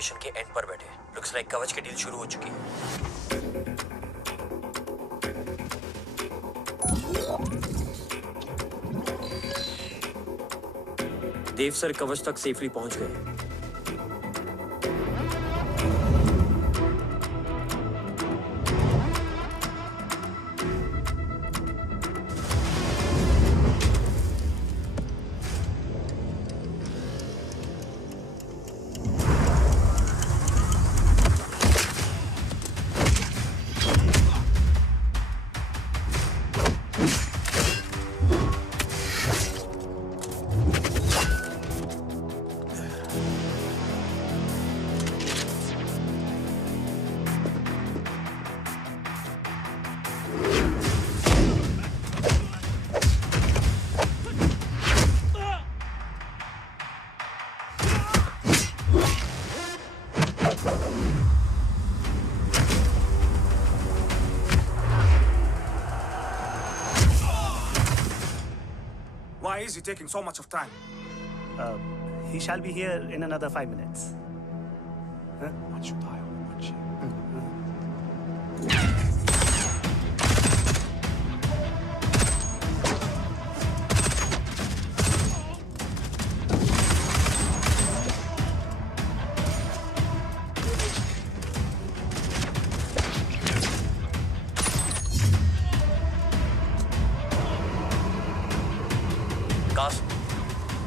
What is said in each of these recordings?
Mission के and पर बैठे। लुक्स लाइक कवच की डील शुरू हो चुकी है। देव सर कवच तक सेफली पहुंच गए। Why is he taking so much of time? He shall be here in another 5 minutes. Huh? What should I watch?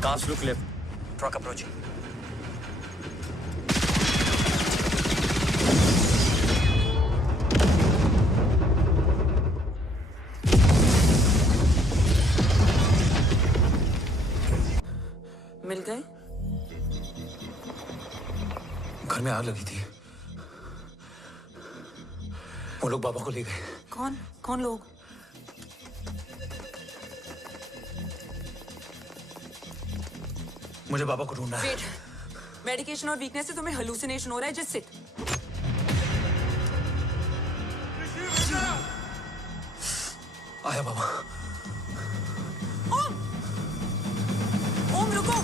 Cars look left. Truck approaching. मिल गए? घर में आग लगी थी। वो लोग बाबा को ले गए। कौन लोग? मुझे बाबा को ढूंढना है। वेट, मेडिकेशन और वीकनेस से तुम्हें हेलुसिनेशन हो रहा है। Just sit. आया बाबा। ओम रुको।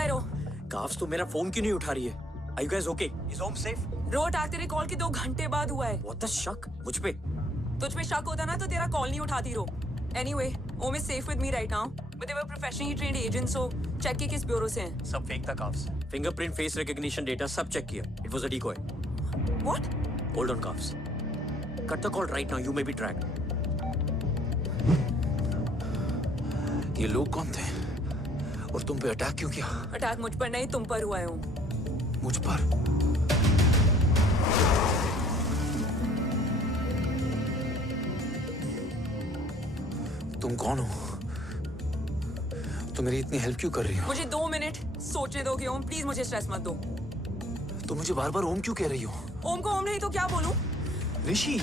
है रो? काफ्स तो मेरा फोन क्यों नहीं उठा रही है? Are you guys okay? Is home safe? रो अटैक तेरे कॉल के 2 घंटे बाद हुआ है। What the शक? मुझ पे? तुझ पे शक होता ना तो तेरा कॉल नहीं उठाती रो। Anyway, Om is safe with me right now, but they were professionally trained agents, so check के किस ब्यूरो से हैं? सब फेक था carbs. Fingerprint, face recognition data सब चेक किया। It was a decoy. What? Hold on carbs. Cut the call right now. You may be tracked. ये लोग कौन थे? और तुम पे अटैक क्यों किया? अटैक मुझ पर नहीं तुम पर हुआ है ओम। मुझ पर? तुम कौन हो? तुम मेरी इतनी हेल्प क्यों कर रही हो? मुझे 2 मिनट सोचने दोगे ओम? प्लीज मुझे स्ट्रेस मत दो। तुम मुझे बार बार ओम क्यों कह रही हो? ओम को ओम नहीं तो क्या बोलूं? ऋषि।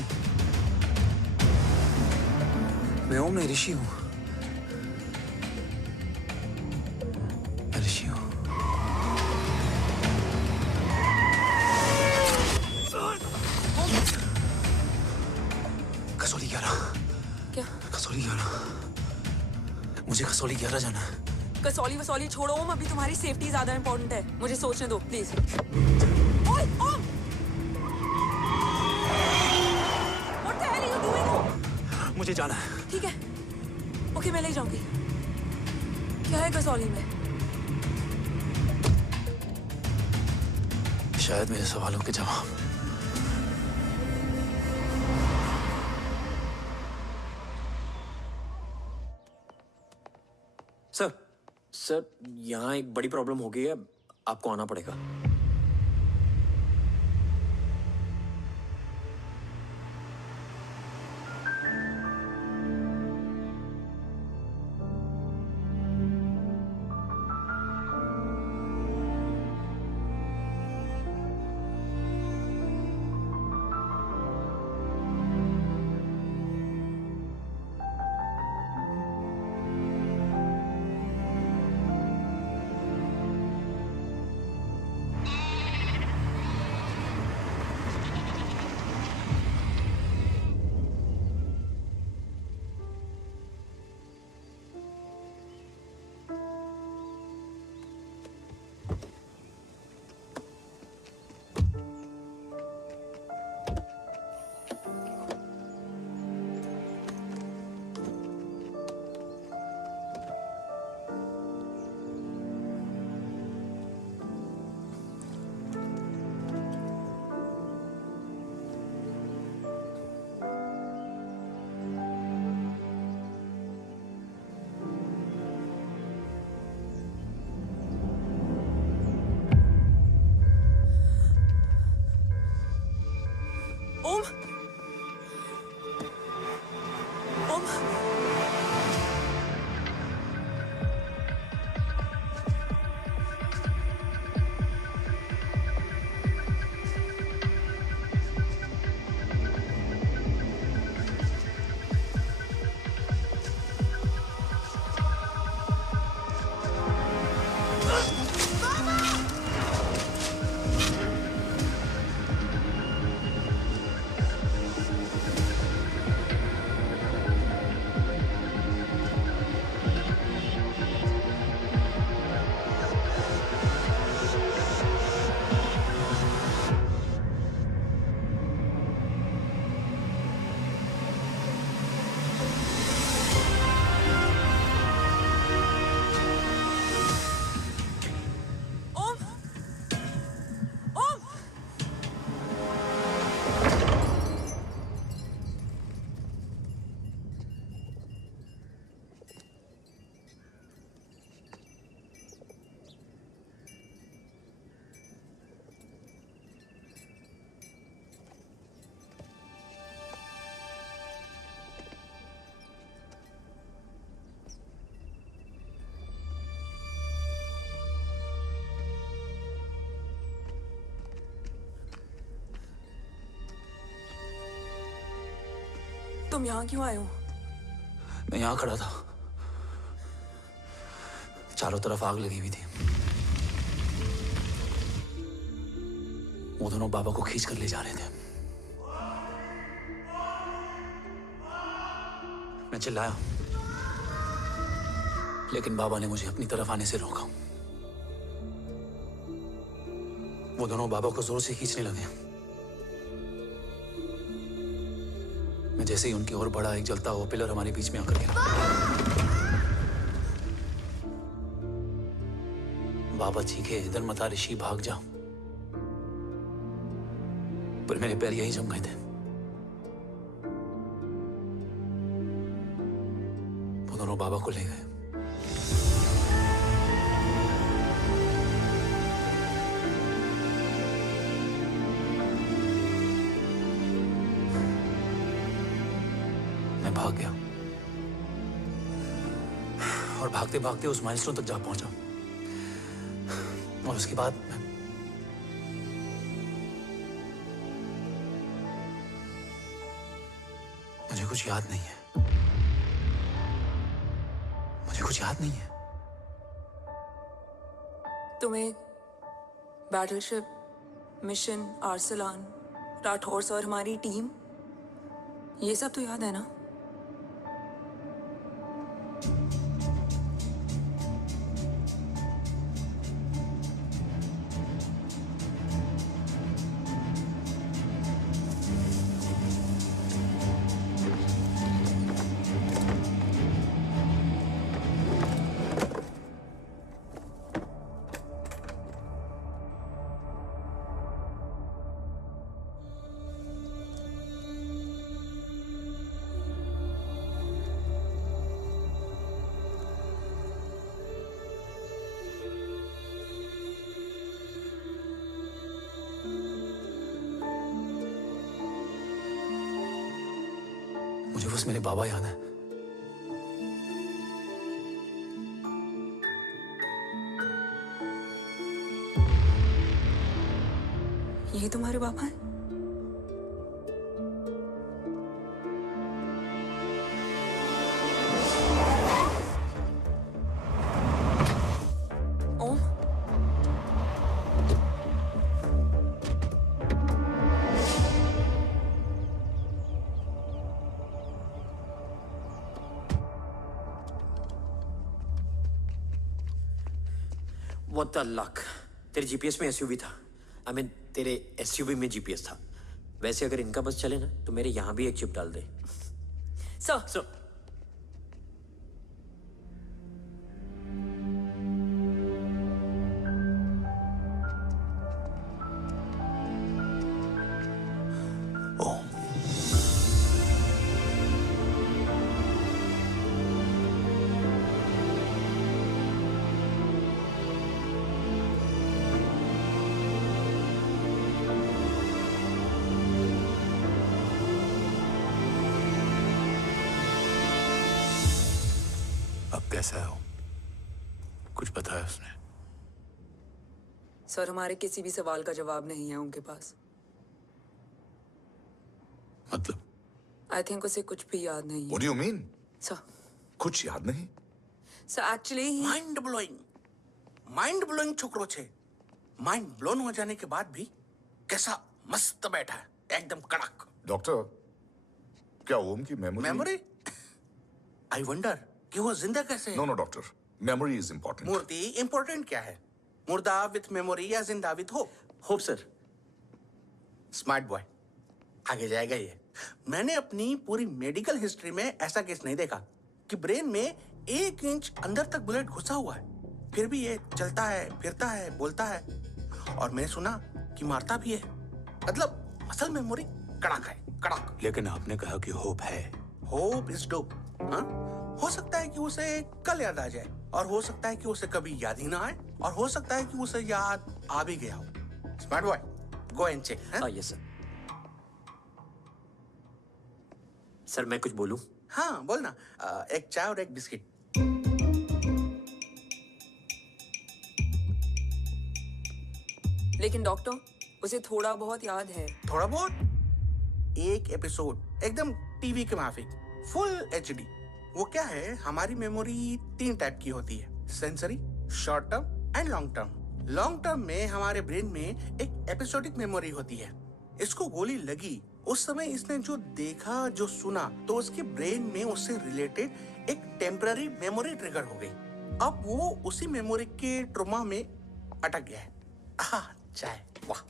मैं ओम नहीं, ऋषि हूं। मैं ऋषि हूं। कसौली 11। क्या? कसौली 11। मुझे कसौली 11 जाना है। कसौली वसौली छोड़ो ओम, अभी तुम्हारी सेफ्टी ज्यादा इंपॉर्टेंट है। मुझे सोचने दो प्लीज। ओए ओम! What the hell are you doing, ओम? मुझे जाना है। ठीक है, ओके मैं ले जाऊंगी। क्या है कसौली में? शायद मेरे सवालों के जवाब। सर, यहाँ एक बड़ी प्रॉब्लम हो गई है। आपको आना पड़ेगा। ओम! ओम! ओम! ओम! तुम यहाँ क्यों आए हो? मैं यहाँ खड़ा था। चारों तरफ आग लगी हुई थी। वो दोनों बाबा को खींच कर ले जा रहे थे। मैं चिल्लाया, लेकिन बाबा ने मुझे अपनी तरफ आने से रोका। वो दोनों बाबा को जोर से खींचने लगे। मैं जैसे ही उनकी ओर बढ़ा, एक जलता हुआ पिलर हमारे बीच में आकर गिरा। बाबा चीखे, इधर मत आ ऋषि, भाग जा। पर मेरे पैर यही जम गए थे। वो दोनों बाबा को ले गए। मैं भाग गया और भागते भागते उस माइलस्टोन तक जा पहुंचा। और उसके बाद मुझे कुछ याद नहीं है। मुझे कुछ याद नहीं है। तुम्हें बैटलशिप, मिशन, आर्सलान, राठौर और हमारी टीम, ये सब तो याद है ना? मुझे बस मेरे बाबा याद है। ये तुम्हारे पापा हैं? ओम, What the luck? तेरे जीपीएस में एसयूवी था। I mean, तेरे एसयूवी में जीपीएस था। वैसे अगर इनका बस चले ना तो मेरे यहाँ भी एक चिप डाल दे। सर, ओम, अब कैसा है ओम? कुछ बताया उसने? सर, हमारे किसी भी सवाल का जवाब नहीं है उनके पास। मतलब? आई थिंक उसे कुछ भी याद नहीं है। What do you mean? Sir, कुछ याद नहीं? सर एक्चुअली माइंड ब्लोइंग छोकरो छे। माइंड ब्लोन हो जाने के बाद भी कैसा मस्त बैठा है, एकदम कड़क। डॉक्टर, क्या ओम की मेमोरी? आई वंडर कि वो जिंदा कैसे है? No doctor, memory is important. Murthy important क्या है? मुर्दा विथ मेमोरी या जिंदा with hope? Hope sir. Smart boy, आगे जाएगा ये। मैंने अपनी पूरी मेडिकल हिस्ट्री में ऐसा केस नहीं देखा कि ब्रेन में 1 इंच अंदर तक बुलेट घुसा हुआ है, फिर भी ये चलता है, फिरता है, बोलता है, और मैंने सुना कि मारता भी है। मतलब असल मेमोरी कड़क है, कड़क। लेकिन आपने कहा कि होप है। Hope is dope. हाँ, हो सकता है कि उसे कल याद आ जाए, और हो सकता है कि उसे कभी याद ही ना आए, और हो सकता है कि उसे याद आ भी गया हो। Smart boy, go and check. Yes sir. Sir मैं कुछ बोलूं? हाँ बोलना। एक चाय और एक बिस्किट। लेकिन डॉक्टर, उसे थोड़ा बहुत याद है। थोड़ा बहुत? एक एपिसोड एकदम टीवी के माफिक, फुल एचडी। वो क्या है, हमारी मेमोरी 3 टाइप की होती है, sensory, short term and long term. Long term में हमारे ब्रेन में एक एपिसोडिक मेमोरी होती है। इसको गोली लगी उस समय इसने जो देखा, जो सुना, तो उसके ब्रेन में उससे रिलेटेड एक टेम्पररी मेमोरी ट्रिगर हो गई। अब वो उसी मेमोरी के ट्रॉमा में अटक गया है। चाय। वाह।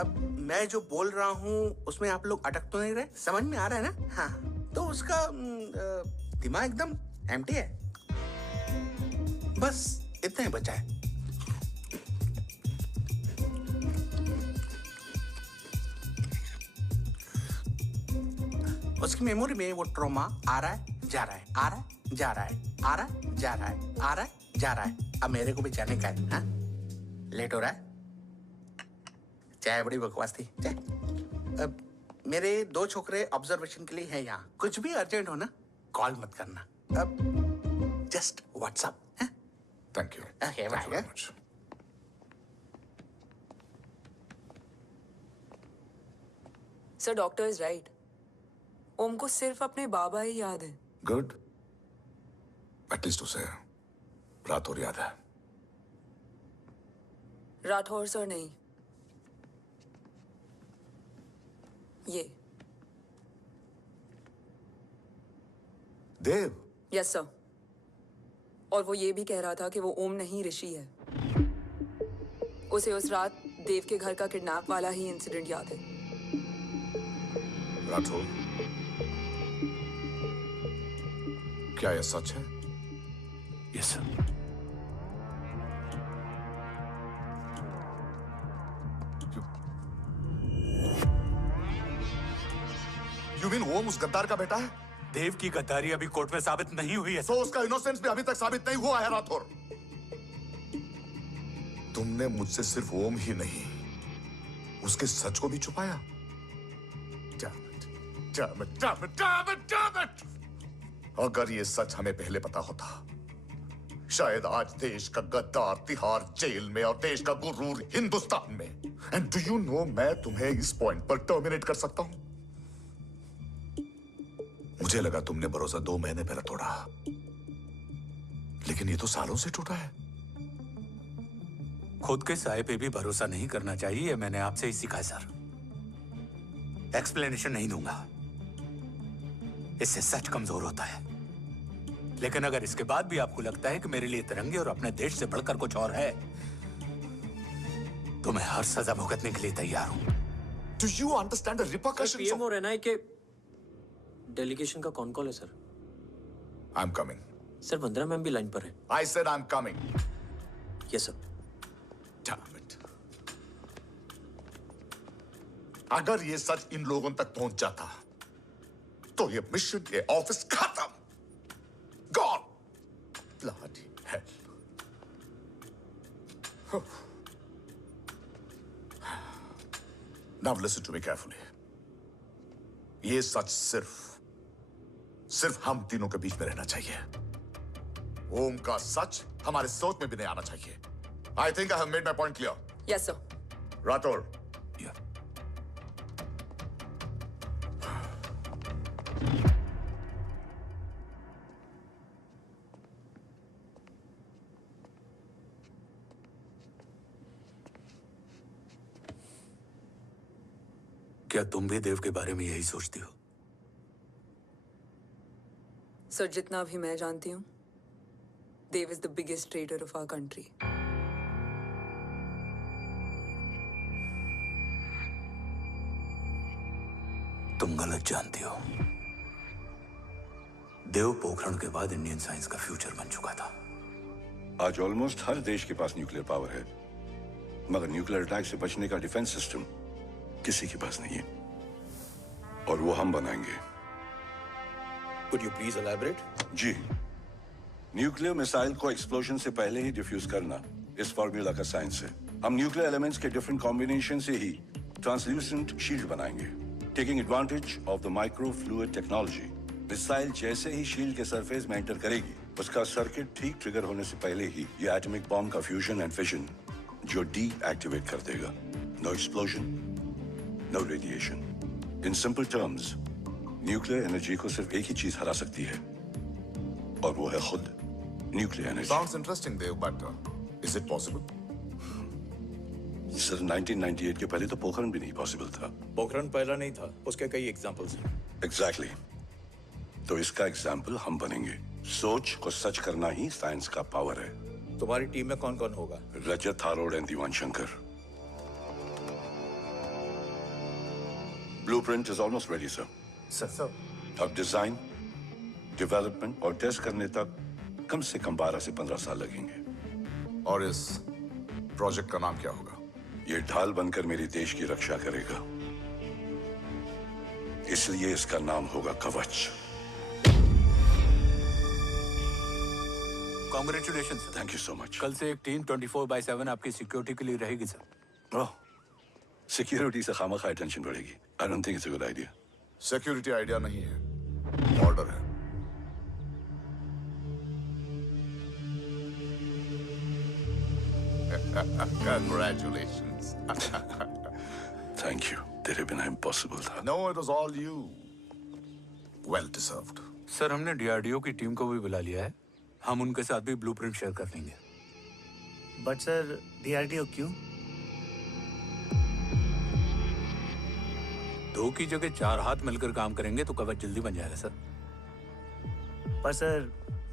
अब मैं जो बोल रहा हूँ उसमें आप लोग अटक तो नहीं रहे? समझ में आ रहा है ना? हाँ, तो उसका दिमाग एकदम एम्प्टी है। बस इतना ही बचा है। उसकी मेमोरी में वो ट्रॉमा आ रहा है, जा रहा है, आ रहा है, जा रहा है, आ रहा है, जा रहा है, आ रहा है, जा रहा है। अब मेरे को भी जाने का है। हाँ, लेट हो रहा है। चाय बड़ी बकवास थी। चाय। अब मेरे 2 छोकरे ऑब्जर्वेशन के लिए हैं यहाँ। कुछ भी अर्जेंट हो ना, कॉल मत करना। अब just WhatsApp. Thank you. Okay, Thank you very bye. much. Sir doctor is right. Om को सिर्फ अपने बाबा ही याद है। Good. At least उसे राठौर याद है। राठौर सर नहीं, ये। देव। Yes sir. और वो ये भी कह रहा था कि वो ओम नहीं ऋषि है। उसे उस रात देव के घर का किडनैप वाला ही इंसिडेंट याद है। राठौर, क्या यह सच है? Yes sir. You mean ओम उस गद्दार का बेटा है? देव की गद्दारी अभी कोर्ट में साबित नहीं हुई है। तो उसका इनोसेंस भी अभी तक साबित नहीं हुआ है राठौर। तुमने मुझसे सिर्फ ओम ही नहीं, उसके सच को भी छुपाया। Damn it! अगर ये सच हमें पहले पता होता, शायद आज देश का गद्दार तिहाड़ जेल में और देश का गुरूर हिंदुस्तान में। एंड डू यू नो, मैं तुम्हें इस पॉइंट पर टर्मिनेट कर सकता हूं। मुझे लगा तुमने भरोसा 2 महीने पहले तोड़ा, लेकिन ये तो सालों से टूटा है। खुद के साए पे भी भरोसा नहीं करना चाहिए, मैंने आपसे ही सीखा है सर। एक्सप्लेनेशन नहीं दूंगा, इससे सच कमजोर होता है। लेकिन अगर इसके बाद भी आपको लगता है कि मेरे लिए तिरंगे और अपने देश से बढ़कर कुछ और है, तो मैं हर सजा भुगतने के लिए तैयार हूं। Do you understand the repercussions PM of... और एनआई के डेलीगेशन का कौन कॉल है sir? I'm coming. Sir Vandana ma'am भी लाइन पर है। I said I'm coming. Yes sir. Damn it. अगर ये सच इन लोगों तक पहुंच जाता, तो ये मिशन, ये ऑफिस खत्म। Gone. Bloody hell. Now listen to me carefully. ये सच सिर्फ हम तीनों के बीच में रहना चाहिए। ओम का सच हमारे सोच में भी नहीं आना चाहिए। I think I have made my point clear. Yes sir. Rathore, Yeah. क्या तुम भी देव के बारे में यही सोचती हो? सर जितना भी मैं जानती हूँ, Dev is the biggest trader of our country. तुम गलत जानती हो। देव पोखरण के बाद इंडियन साइंस का फ्यूचर बन चुका था। आज ऑलमोस्ट हर देश के पास न्यूक्लियर पावर है, मगर न्यूक्लियर अटैक से बचने का डिफेंस सिस्टम किसी के पास नहीं है, और वो हम बनाएंगे। Could you please elaborate? जी, न्यूक्लियर मिसाइल को एक्सप्लोजन से पहले ही डिफ्यूज करना इस फॉर्मूला का साइंस है। हम न्यूक्लियर एलिमेंट्स के डिफरेंट कॉम्बिनेशन से ही ट्रांसल्यूसेंट शील्ड बनाएंगे, taking advantage of the micro fluid technology. Missile जैसे ही शील्ड के सरफेस में एंटर करेगी, उसका सर्किट ठीक ट्रिगर होने से पहले ही ये एटॉमिक बॉम्ब का फ्यूजन एंड फिशन जो डीएक्टिवेट कर देगा। No explosion, no radiation. In simple terms, nuclear energy को सिर्फ एक ही चीज हरा सकती है, और वो है खुद nuclear energy. Sounds interesting, Dev, but is it possible? Sir 1998 के पहले तो पोखरण भी नहीं पॉसिबल था। पोखरण पहला नहीं था, उसके कई एग्जांपल्स हैं। एग्जैक्टली। तो इसका एग्जाम्पल हम बनेंगे। सोच को सच करना ही साइंस का पावर है। तुम्हारी टीम में कौन कौन होगा? Rajat, Tharod and Diwan Shankar. Blueprint is almost ready sir. Sir. अब डिजाइन, डेवलपमेंट और टेस्ट करने तक कम से कम 12 से 15 साल लगेंगे। और इस प्रोजेक्ट का नाम क्या होगा? ये ढाल बनकर मेरे देश की रक्षा करेगा, इसलिए इसका नाम होगा कवच। Congratulation sir. Thank you so much. कल से एक टीम 24/7 आपकी सिक्योरिटी के लिए रहेगी सर। ओह, सिक्योरिटी से खामखा टेंशन बढ़ेगी। I don't think it's a good idea. Security idea नहीं है, ऑर्डर है। Congratulations. थैंक यू, तेरे बिना इम्पॉसिबल था। No, it was all you. Well deserved. Sir हमने डीआरडीओ की टीम को भी बुला लिया है, हम उनके साथ भी ब्लूप्रिंट शेयर कर लेंगे। But sir, DRDO क्यों? 2 की जगह 4 हाथ मिलकर काम करेंगे तो कवच जल्दी बन जाएगा सर। पर सर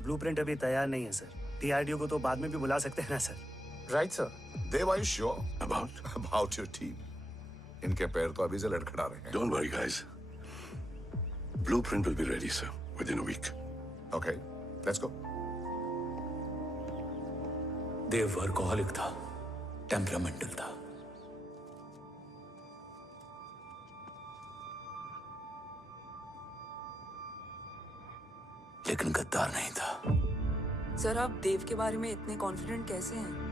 ब्लूप्रिंट अभी तैयार नहीं है सर। DRDO को तो बाद में भी बुला सकते हैं ना sir. Right, sir. Dev, are you sure about your team? इनके पैर तो अभी से लड़खड़ा रहे हैं। Don't worry, guys. Blueprint will be ready, sir, within a week. Okay, let's go. Dev workaholic था, टेम्परामेंटल था। लेकिन गद्दार नहीं था। सर आप देव के बारे में इतने कॉन्फिडेंट कैसे हैं?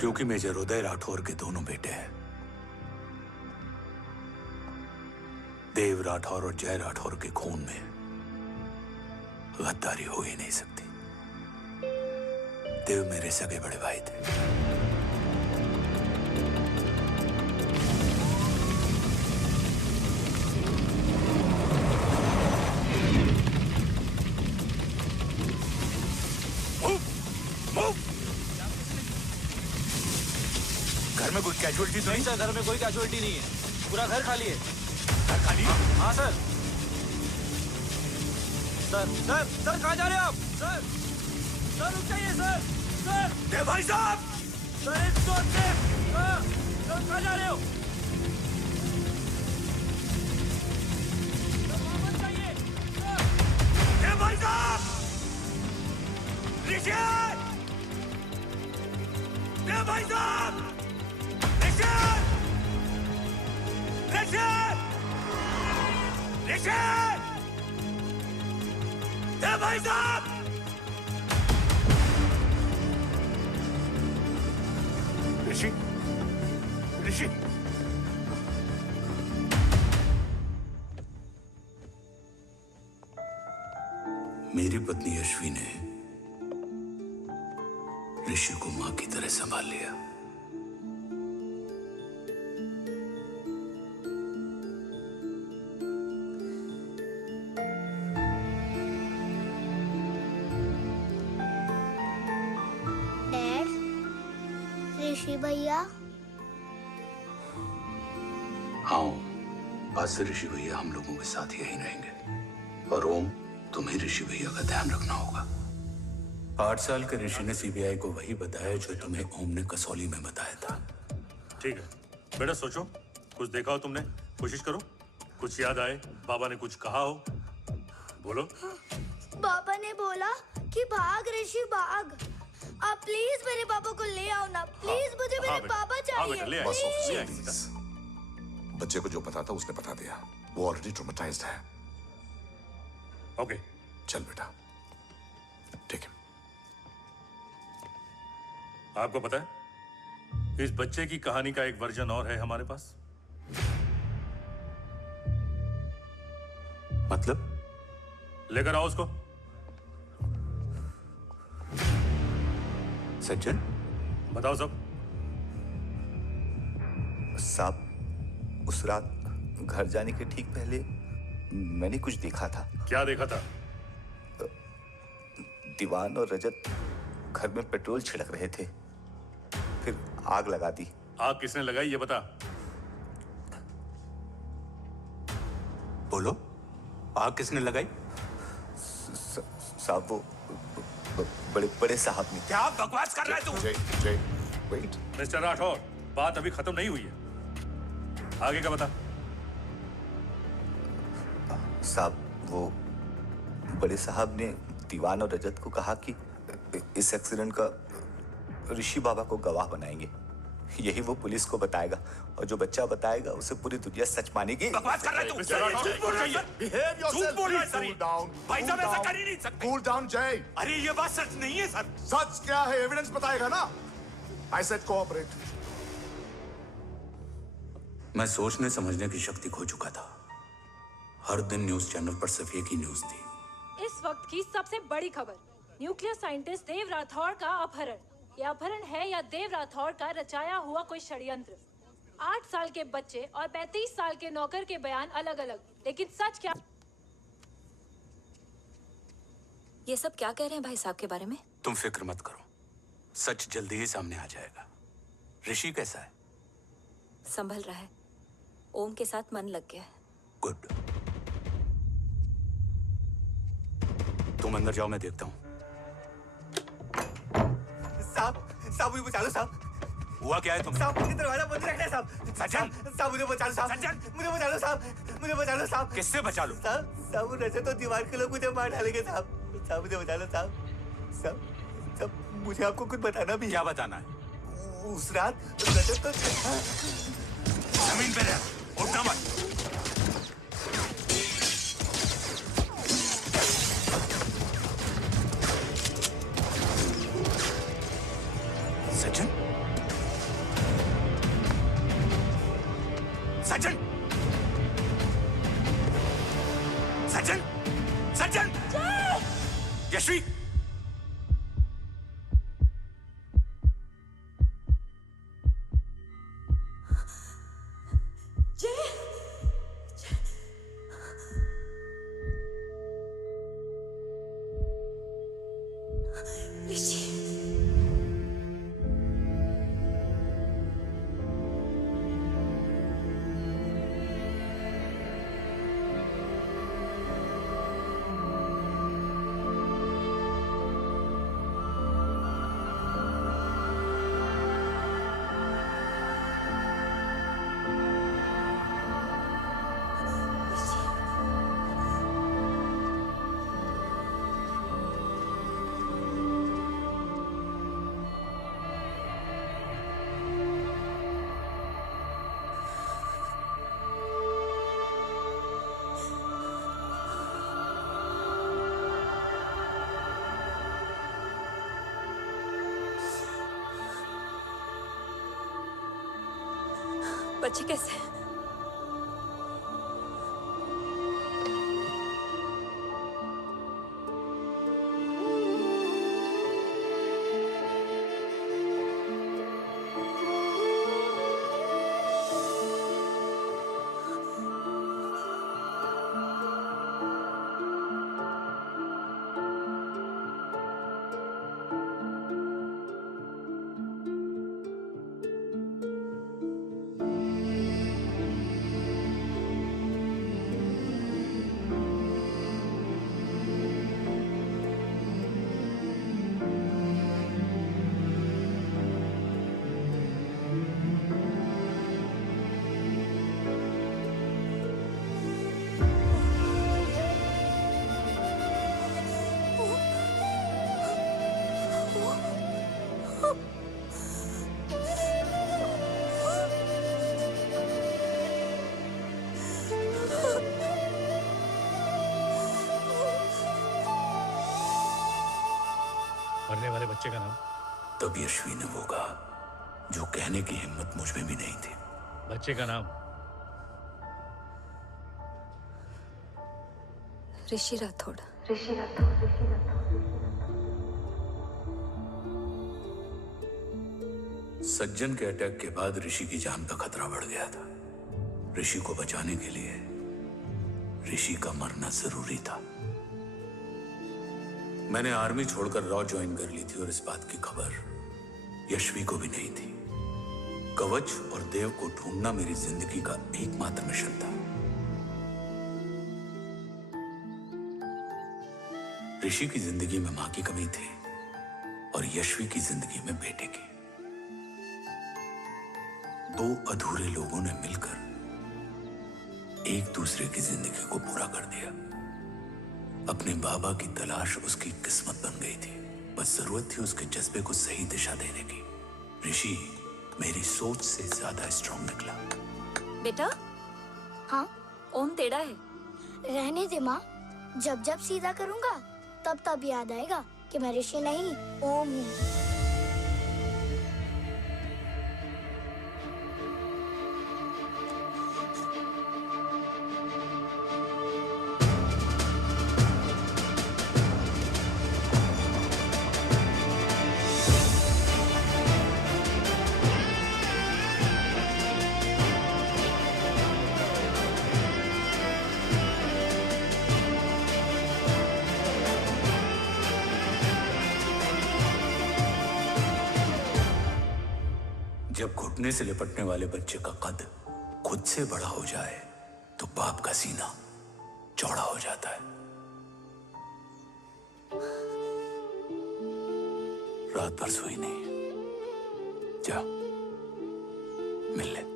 क्योंकि मेजर उदय राठौर के दोनों बेटे हैं। देव राठौर और जय राठौर के खून में गद्दारी हो ही नहीं सकती। देव मेरे सगे बड़े भाई थे। घर में कोई कैजुअलिटी तो नहीं? सर घर में कोई कैजुअलिटी नहीं है, पूरा घर खाली है। घर खाली? हाँ सर। सर कहाँ जा रहे हो आप? सर रुक जाइए सर। देव भाई साहब! सर इस रोड से। सर कहाँ जा रहे हो? सर वहाँ मत जाइए। देव भाई साहब! ऋषि! देव भाई साहब! ऋषि! देव भाई साहब! ऋषि! मेरी पत्नी अश्वी ने ऋषि को मां की तरह संभाल लिया। डैड, ऋषि भैया। हाँ, आज से ऋषि भैया हम लोगों के साथ यहीं रहेंगे। और ओम, तुम्हें ऋषि भैया का ध्यान रखना होगा। 8 साल के ऋषि ने सीबीआई को वही बताया जो तुम्हें ओम ने कसौली में बताया था। ठीक है बेटा, सोचो, कुछ देखा हो तुमने, कोशिश करो, कुछ याद आए, बाबा ने कुछ कहा हो, बोलो। पापा ने बोला कि भाग ऋषि भाग। आप प्लीज मेरे पापा को ले आओ ना, प्लीज। मुझे मेरे पापा चाहिए। बस ऑफिसर, बच्चे को जो पता था उसने बता दिया। वो ऑलरेडी ट्रॉमेटाइज्ड है। ओके, चल बेटा, ठीक है। आपको पता है इस बच्चे की कहानी का एक वर्जन और है हमारे पास। मतलब? लेकर आओ उसको। सज्जन, बताओ सब। साहब, उस रात घर जाने के ठीक पहले मैंने कुछ देखा था। क्या देखा था? दीवान और रजत घर में पेट्रोल छिड़क रहे थे, फिर आग लगा दी। आग किसने लगाई ये बता। बोलो, आग किसने लगाई? साहब, वो बड़े बड़े साहब ने। क्या बकवास कर रहा है तू? जय, वेट। मिस्टर राठौर, बात अभी खत्म नहीं हुई है। आगे का बता। साहब, वो बड़े साहब ने दीवान और रजत को कहा कि इस एक्सीडेंट का ऋषि बाबा को गवाह बनाएंगे। यही वो पुलिस को बताएगा और जो बच्चा बताएगा उसे पूरी दुनिया सच मानेगी। बकवास कर रहा है तू। झूठ बोल रहा है। Behave yourself. झूठ बोल रहा है सर। Cool down. भाई साहब Cool ऐसा down. कर ही नहीं सकते। Cool down, जय। अरे ये बात सच नहीं है सर। सच क्या है? एविडेंस बताएगा ना। I said cooperate. मैं सोचने समझने की शक्ति खो चुका था। हर दिन न्यूज चैनल पर सिर्फ एक ही न्यूज थी। इस वक्त की सबसे बड़ी खबर, न्यूक्लियर साइंटिस्ट देव राठौड़ का अपहरण। यह अपहरण है या देव राठौड़ का रचाया हुआ कोई षड्यंत्र। 8 साल के बच्चे और 35 साल के नौकर के बयान अलग अलग, लेकिन सच क्या? ये सब क्या कह रहे हैं भाई साहब के बारे में? तुम फिक्र मत करो, सच जल्दी ही सामने आ जाएगा। ऋषि कैसा है? संभल रहा है। ओम के साथ मन लग गया है। गुड। तुम अंदर जाओ, मैं देखता हूँ। साहब मुझे बचा लो साहब। हुआ क्या है तुम? साहब मुझे दरवाजा बंद रखना है साहब। सज्जन, साहब मुझे बचा लो साहब। सज्जन, मुझे बचा लो साहब। मुझे बचा लो साहब। किससे बचा लो? साहब रजत तो दीवार के लोग मुझे मार डालेंगे साहब। साहब मुझे बचा लो साहब। साहब मुझे आपको कुछ बताना भी है। क्या बताना है? उस रात रजत तो जमीन पे रह, उठना मत। सज्जन, सज्जन, सज्जन, सज्जन, यशवी, बच्चे कैसे हैं? मरने वाले बच्चे का नाम? तब यशवी ने वो कहा जो कहने की हिम्मत मुझ में भी नहीं थी। बच्चे का नाम? ऋषि राठौड़। सज्जन के अटैक के बाद ऋषि की जान का खतरा बढ़ गया था। ऋषि को बचाने के लिए ऋषि का मरना जरूरी था। मैंने आर्मी छोड़कर रॉ ज्वाइन कर ली थी और इस बात की खबर यशवी को भी नहीं थी। कवच और देव को ढूंढना मेरी जिंदगी का एकमात्र मिशन था। ऋषि की जिंदगी में मां की कमी थी और यशवी की जिंदगी में बेटे की। दो अधूरे लोगों ने मिलकर एक दूसरे की जिंदगी को पूरा कर दिया। अपने बाबा की तलाश उसकी किस्मत बन गई थी, बस जरूरत थी उसके जज्बे को सही दिशा देने की। ऋषि मेरी सोच से ज्यादा स्ट्रांग निकला। बेटा, हाँ ओम टेढ़ा है। रहने दे माँ, जब जब सीधा करूँगा तब तब याद आएगा कि मैं ऋषि नहीं ओम हूँ। जब घुटने से लिपटने वाले बच्चे का कद खुद से बड़ा हो जाए तो बाप का सीना चौड़ा हो जाता है। रात भर सोई नहीं, जा मिल ले।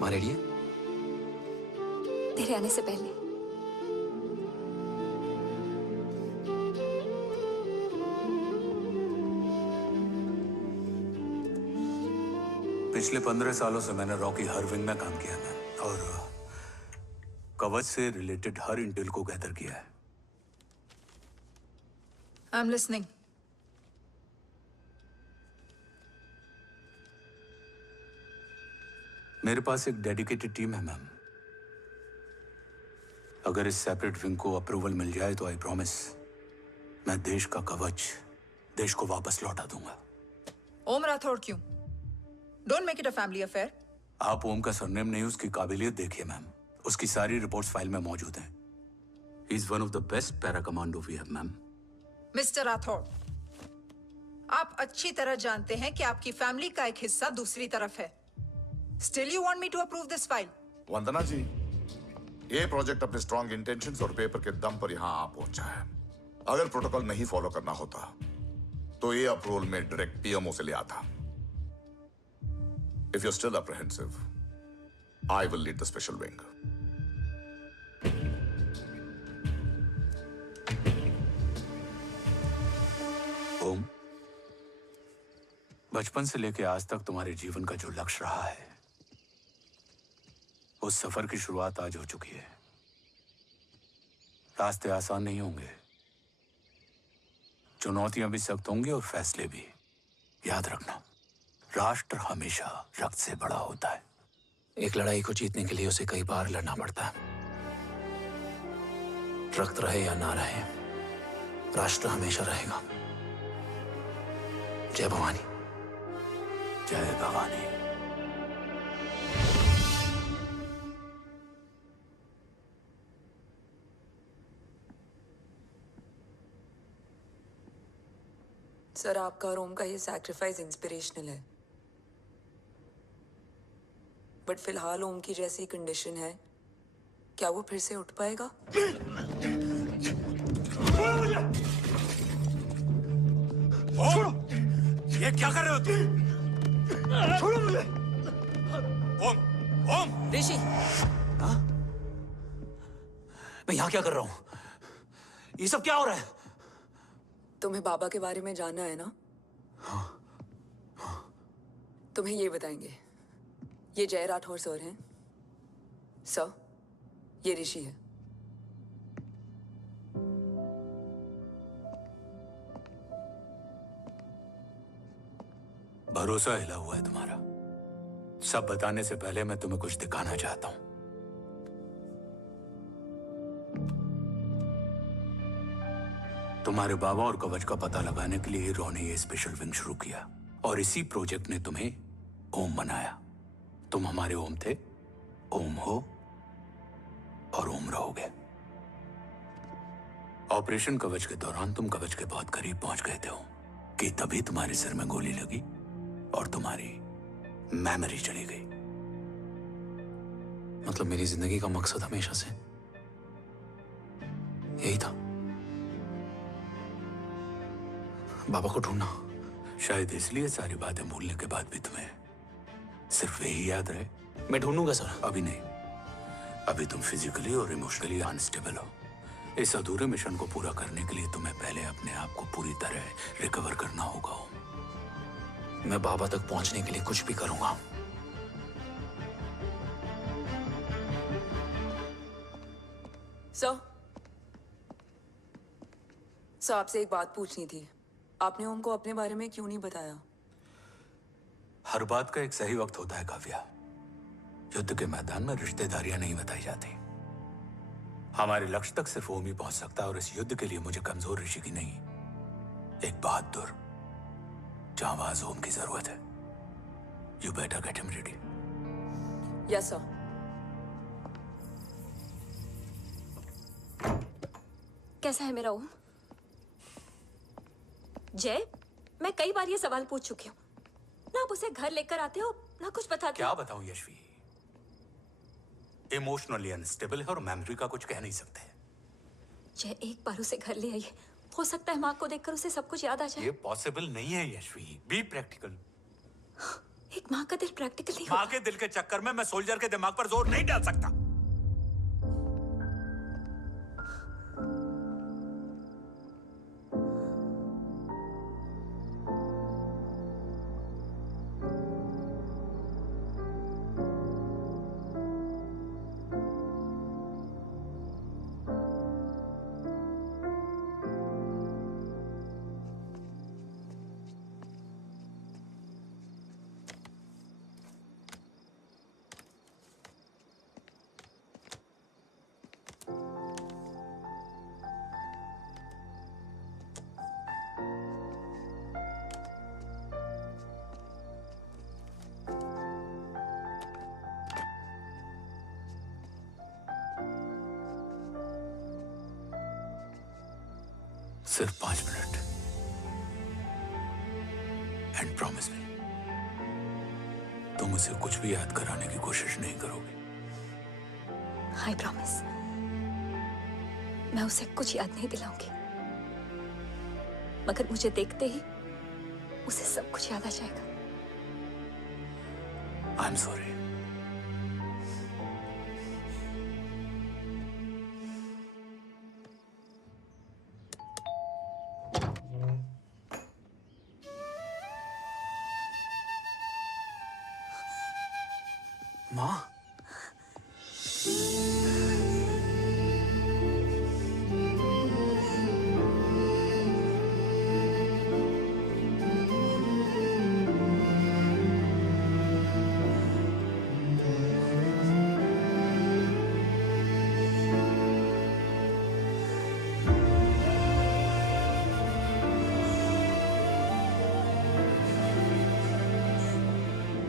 माँ रेडी है? तेरे आने से पहले। पिछले 15 सालों से मैंने रॉकी हर विंग में काम किया है और कवच से रिलेटेड हर इंटेल को गैदर किया है। I am listening. मेरे पास एक डेडिकेटेड टीम है मैम। अगर इस सेपरेट विंग को अप्रूवल मिल जाए तो आई प्रॉमिस मैं देश का कवच देश को वापस लौटा दूंगा। ओम राठौड़ क्यों? Don't make it a family affair. आप ओम का सरनेम नहीं, उसकी काबिलियत देखिए मैम। उसकी सारी रिपोर्ट्स फाइल में मौजूद हैं। He is one of the best para commando we have ma'am. Mister Rathore, आप अच्छी तरह जानते हैं कि आपकी फैमिली का एक हिस्सा दूसरी तरफ है। Still you want me to approve this file? वंदना जी, ये प्रोजेक्ट अपने स्ट्रॉन्ग इंटेंशंस और पेपर के दम पर यहाँ आ पहुंचा है। अगर प्रोटोकॉल नहीं फॉलो करना होता तो ये अप्रूवल में डायरेक्ट पीएमओ से ले आता। If you're still apprehensive, I will lead the special wing. ओम, बचपन से लेके आज तक तुम्हारे जीवन का जो लक्ष्य रहा है, उस सफर की शुरुआत आज हो चुकी है। रास्ते आसान नहीं होंगे, चुनौतियां भी सख्त होंगी और फैसले भी। याद रखना, राष्ट्र हमेशा रक्त से बड़ा होता है। एक लड़ाई को जीतने के लिए उसे कई बार लड़ना पड़ता है। रक्त रहे या ना रहे, राष्ट्र हमेशा रहेगा। जय भवानी। जय भवानी। सर, आपका और ओम का ये सैक्रिफाइस इंस्पिरेशनल है, बट फिलहाल ओम की जैसी कंडीशन है, क्या वो फिर से उठ पाएगा? छोड़ो! ये क्या कर रहे हो तुम? छोड़ो मुझे! ओम! ऋषि! हाँ? मैं यहाँ क्या कर रहा हूँ? ये सब क्या हो रहा है? तुम्हें बाबा के बारे में जानना है ना? तुम्हें ये बताएंगे। ये जय राठौर सर हैं। सर, ये ऋषि है। भरोसा हिला हुआ है तुम्हारा। सब बताने से पहले मैं तुम्हें कुछ दिखाना चाहता हूं। तुम्हारे बाबा और कवच का पता लगाने के लिए हीरो ने ये स्पेशल विंग शुरू किया और इसी प्रोजेक्ट ने तुम्हें ओम बनाया। तुम हमारे ओम थे, ओम हो और ओम रहोगे। ऑपरेशन कवच के दौरान तुम कवच के बहुत करीब पहुंच गए थे कि तभी तुम्हारे सिर में गोली लगी और तुम्हारी मेमोरी चली गई। मतलब मेरी जिंदगी का मकसद हमेशा से यही था। बाबा को ढूंढना। शायद इसलिए सारी बातें भूलने के बाद भी तुम्हें सिर्फ यही याद रहे। मैं ढूंढूंगा सर। अभी नहीं, अभी तुम फिजिकली और इमोशनली अनस्टेबल हो। इस अधूरे मिशन को पूरा करने के लिए तुम्हें पहले अपने आप को पूरी तरह रिकवर करना होगा। मैं बाबा तक पहुंचने के लिए कुछ भी करूंगा। सर आपसे एक बात पूछनी थी। आपने ओम को अपने बारे में क्यों नहीं बताया? हर बात का एक सही वक्त होता है काव्या। युद्ध के मैदान में रिश्तेदारियां नहीं बताई जाती। हमारे लक्ष्य तक सिर्फ ओम ही पहुंच सकता है, और इस युद्ध के लिए मुझे कमजोर ऋषि की नहीं, एक बहादुर जांबाज ओम की जरूरत है। You better get him ready. Yes sir. कैसा है मेरा ओम? जय, मैं कई बार ये सवाल पूछ चुकी हूँ। ना आप उसे घर लेकर आते हो, ना कुछ बताते क्या हो। बताऊं यशवी, इमोशनली अनस्टेबल है और मेमोरी का कुछ कह नहीं सकते। जय, एक बार उसे घर ले आइए। हो सकता है माँ को देखकर उसे सब कुछ याद आ जाए। ये पॉसिबल नहीं है यशवी। Be practical. एक माँ का दिल प्रैक्टिकल नहीं माँ के दिल के चक्कर में मैं सोल्जर के दिमाग पर जोर नहीं डाल सकता। सिर्फ 5 मिनट। एंड प्रॉमिस मी, तुम उसे कुछ भी याद कराने की कोशिश नहीं करोगे। आई प्रॉमिस, मैं उसे कुछ याद नहीं दिलाऊंगी, मगर मुझे देखते ही उसे सब कुछ याद आ जाएगा। I am sorry. माँ,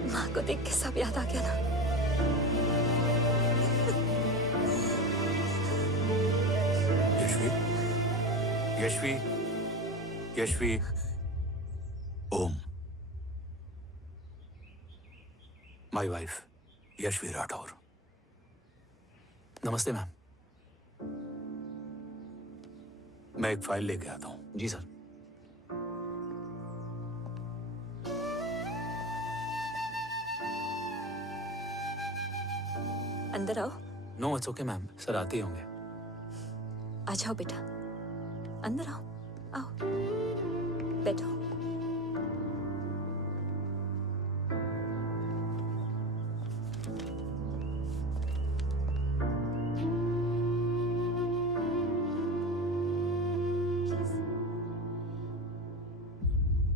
माँ को देख के सब याद आ गया ना। Yashvi, Yashvi, Om, my wife Yashvi Rathore. नमस्ते मैम। मैं एक फाइल लेके आता हूँ। जी सर। अंदर आओ। No it's okay ma'am, sir आते ही होंगे। आ जाओ बेटा, अंदर आओ। आओ, बैठो।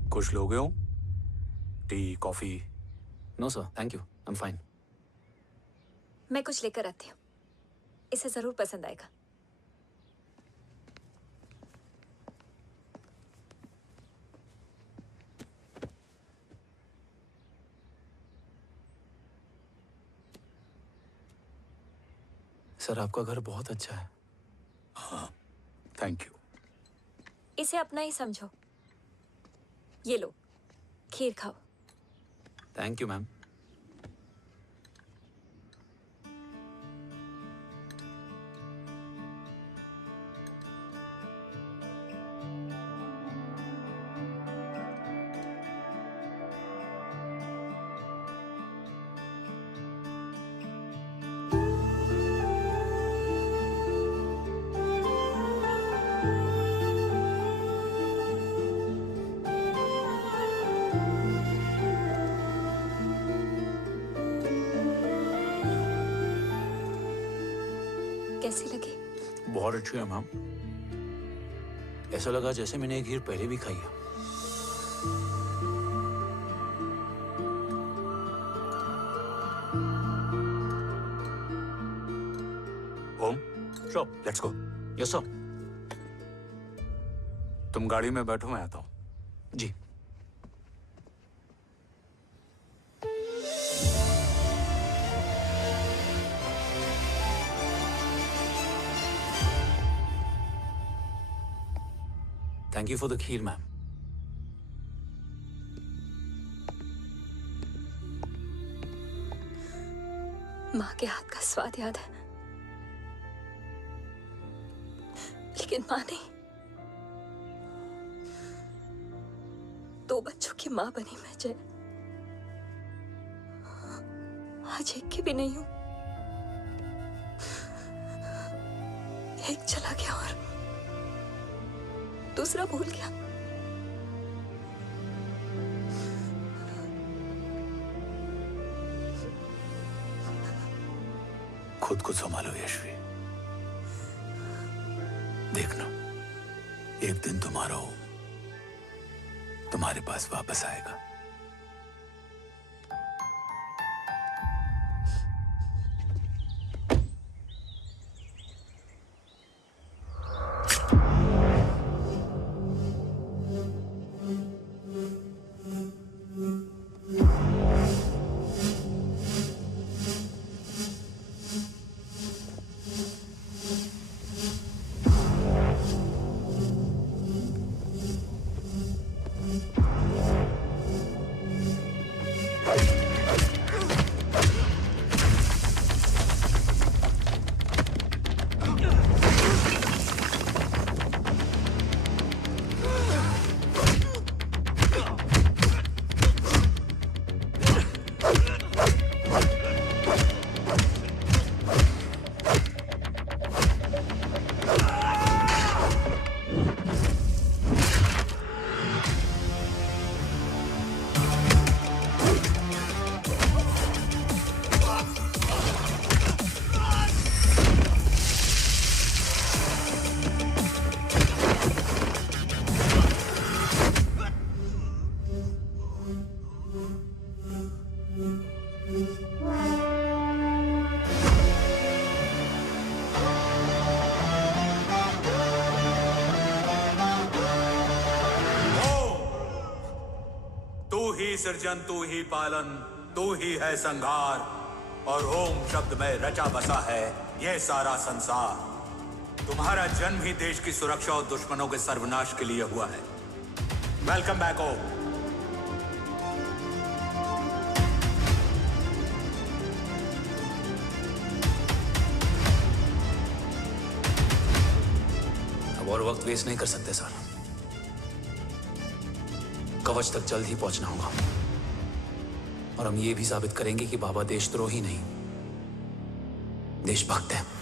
कुछ लोगे हो? Tea, coffee? No sir, thank you, I am fine. मैं कुछ लेकर आती हूँ, इसे जरूर पसंद आएगा। सर आपका घर बहुत अच्छा है। हाँ, थैंक यू। इसे अपना ही समझो। ये लो, खीर खाओ। Thank you ma'am. कैसी लगी? बहुत अच्छी है मैम। ऐसा लगा जैसे मैंने एक खीर पहले भी खाई है। ओम, चलो लेट्स गो। Yes sir. तुम गाड़ी में बैठो, मैं आता हूं। जी। Thank you for the kheer, ma'am. माँ के हाथ का स्वाद याद है, लेकिन माँ नहीं। 2 बच्चों की माँ बनी मैं जय। आज एक की भी नहीं हूं। एक चला गया और दूसरा भूल गया। खुद को संभालो यशवी। देखना, एक दिन तुम्हारा हो तुम्हारे पास वापस आएगा। सृजन तू ही पालन, तू ही है संहार, और ओम शब्द में रचा बसा है ये सारा संसार। तुम्हारा जन्म ही देश की सुरक्षा और दुश्मनों के सर्वनाश के लिए हुआ है। वेलकम बैक ओम। अब और वक्त वेस्ट नहीं कर सकते सर। कवच तक जल्द ही पहुंचना होगा और हम ये भी साबित करेंगे कि बाबा देशद्रोही नहीं, देशभक्त है।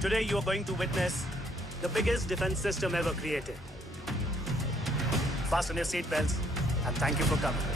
Today you are going to witness the biggest defense system ever created. Fasten your seat belts and thank you for coming.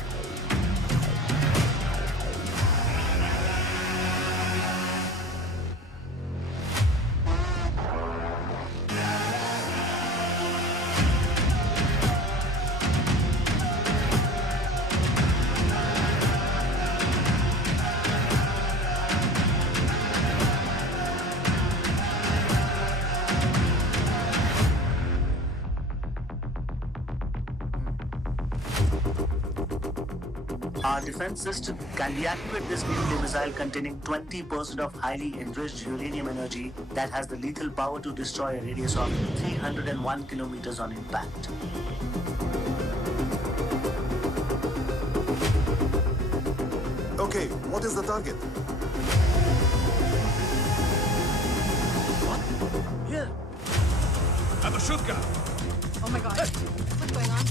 Our defense system can deactivate this nuclear missile containing 20% of highly enriched uranium energy that has the lethal power to destroy a radius of 301 kilometers on impact. Okay, what is the target? Shoot guy. Oh my God. What's going on?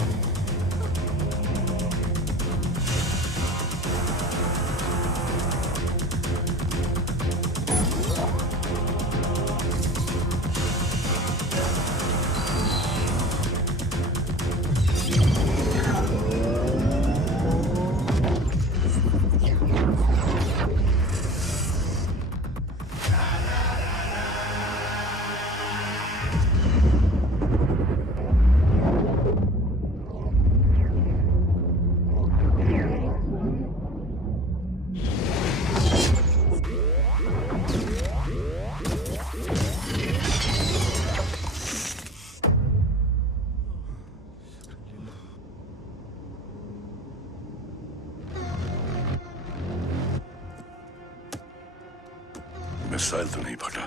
Missile तो नहीं फटा,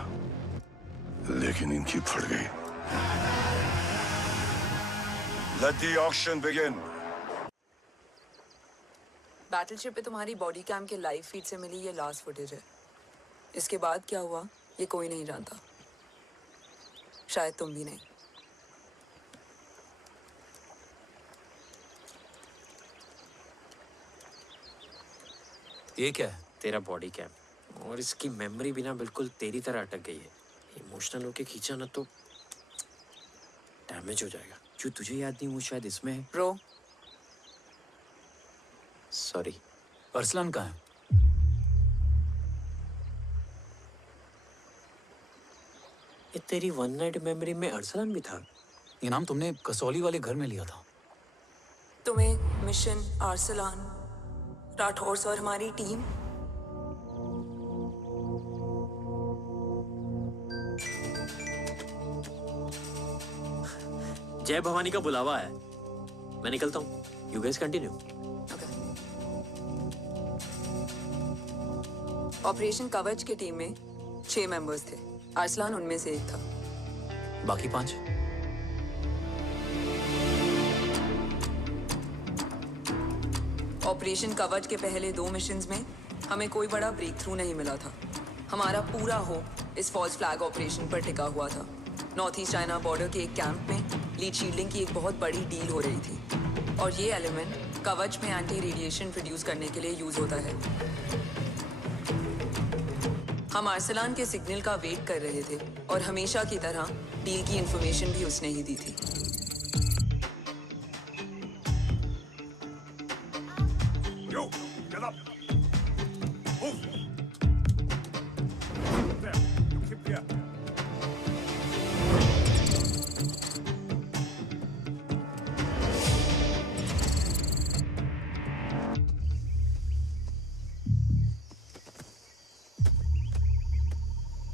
लेकिन इनकी फट गई। Let the auction begin. Battleship पे तुम्हारी body cam के लाइव फीड से मिली ये लास्ट फुटेज है। इसके बाद क्या हुआ ये कोई नहीं जानता, शायद तुम भी नहीं। ये क्या है? तेरा बॉडी कैम, और इसकी मेमोरी भी ना बिल्कुल तेरी तरह अटक गई है। इमोशनल होके खींचा ना तो डैमेज हो जाएगा। जो तुझे याद नहीं वो शायद इसमें है। Bro sorry. अरसलान कहाँ है? ये तेरी वन नाइट मेमोरी में अरसलान भी था? ये नाम तुमने कसौली वाले घर में लिया था। तुम्हें मिशन आर्सलान राठौर और हमारी टीम जय भवानी का बुलावा है, मैं निकलता हूँ। You guys continue. ऑपरेशन कवच की टीम में 6 मेंबर्स थे, अरसलान उनमें से एक था। बाकी 5? ऑपरेशन कवच के पहले 2 मिशंस में हमें कोई बड़ा ब्रेक थ्रू नहीं मिला था। हमारा पूरा होप इस फॉल्स फ्लैग ऑपरेशन पर टिका हुआ था। नॉर्थ ईस्ट चाइना बॉर्डर के एक कैंप में लीड शील्डिंग की एक बहुत बड़ी डील हो रही थी, और ये एलिमेंट कवच में एंटी रेडिएशन प्रोड्यूस करने के लिए यूज होता है। हम अरसलान के सिग्नल का वेट कर रहे थे, और हमेशा की तरह डील की इंफॉर्मेशन भी उसने ही दी थी। Yo, get up. Move. There. You keep there.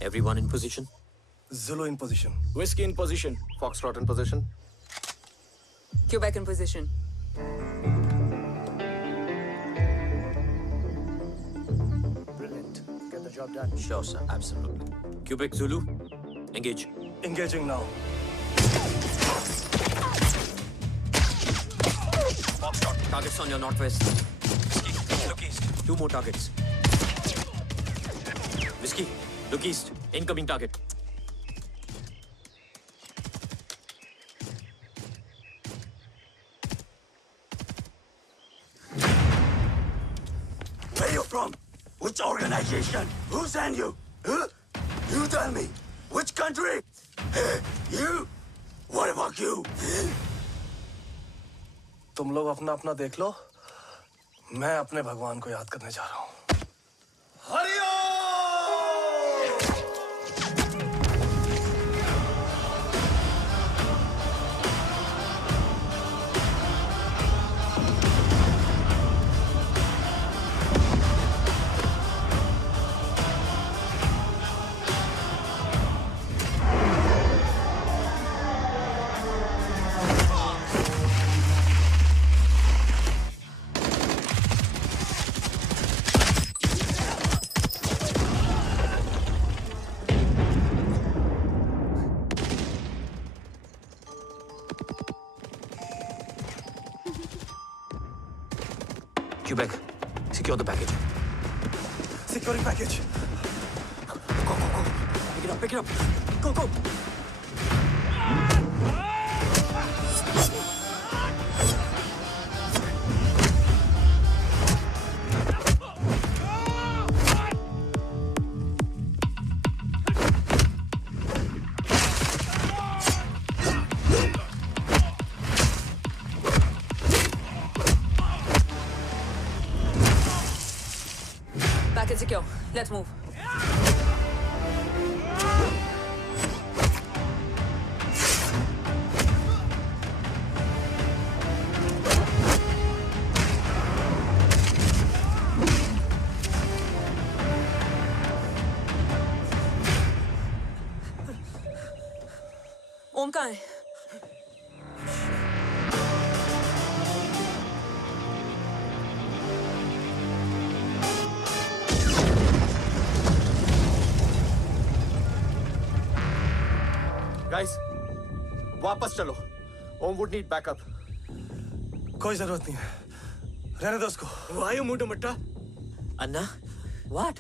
Everyone in position? Zulu in position. Whiskey in position. Foxtrot in position. Quebec in position. Brilliant. Get the job done. Sure, sir. Absolutely. Quebec Zulu, engage. Engaging now. Foxtrot, targets on your northwest. Whiskey, look east. 2 more targets. Whiskey, look east. Incoming target. Where you from? Which organization? Who sent you? Huh? You tell me. Which country? Hey, you? What about you? तुम लोग अपना अपना देख लो। मैं अपने भगवान को याद करने जा रहा हूँ। Quebec, secure the package. Securing package. Pick it up, pick it up. Go, go. Package secure. Let's move. ओम कहाँ है? गाइस, वापस चलो। ओम वुड नीड बैकअप। कोई जरूरत नहीं है, रहने दो उसको। Why you moved Matta? Anna, what?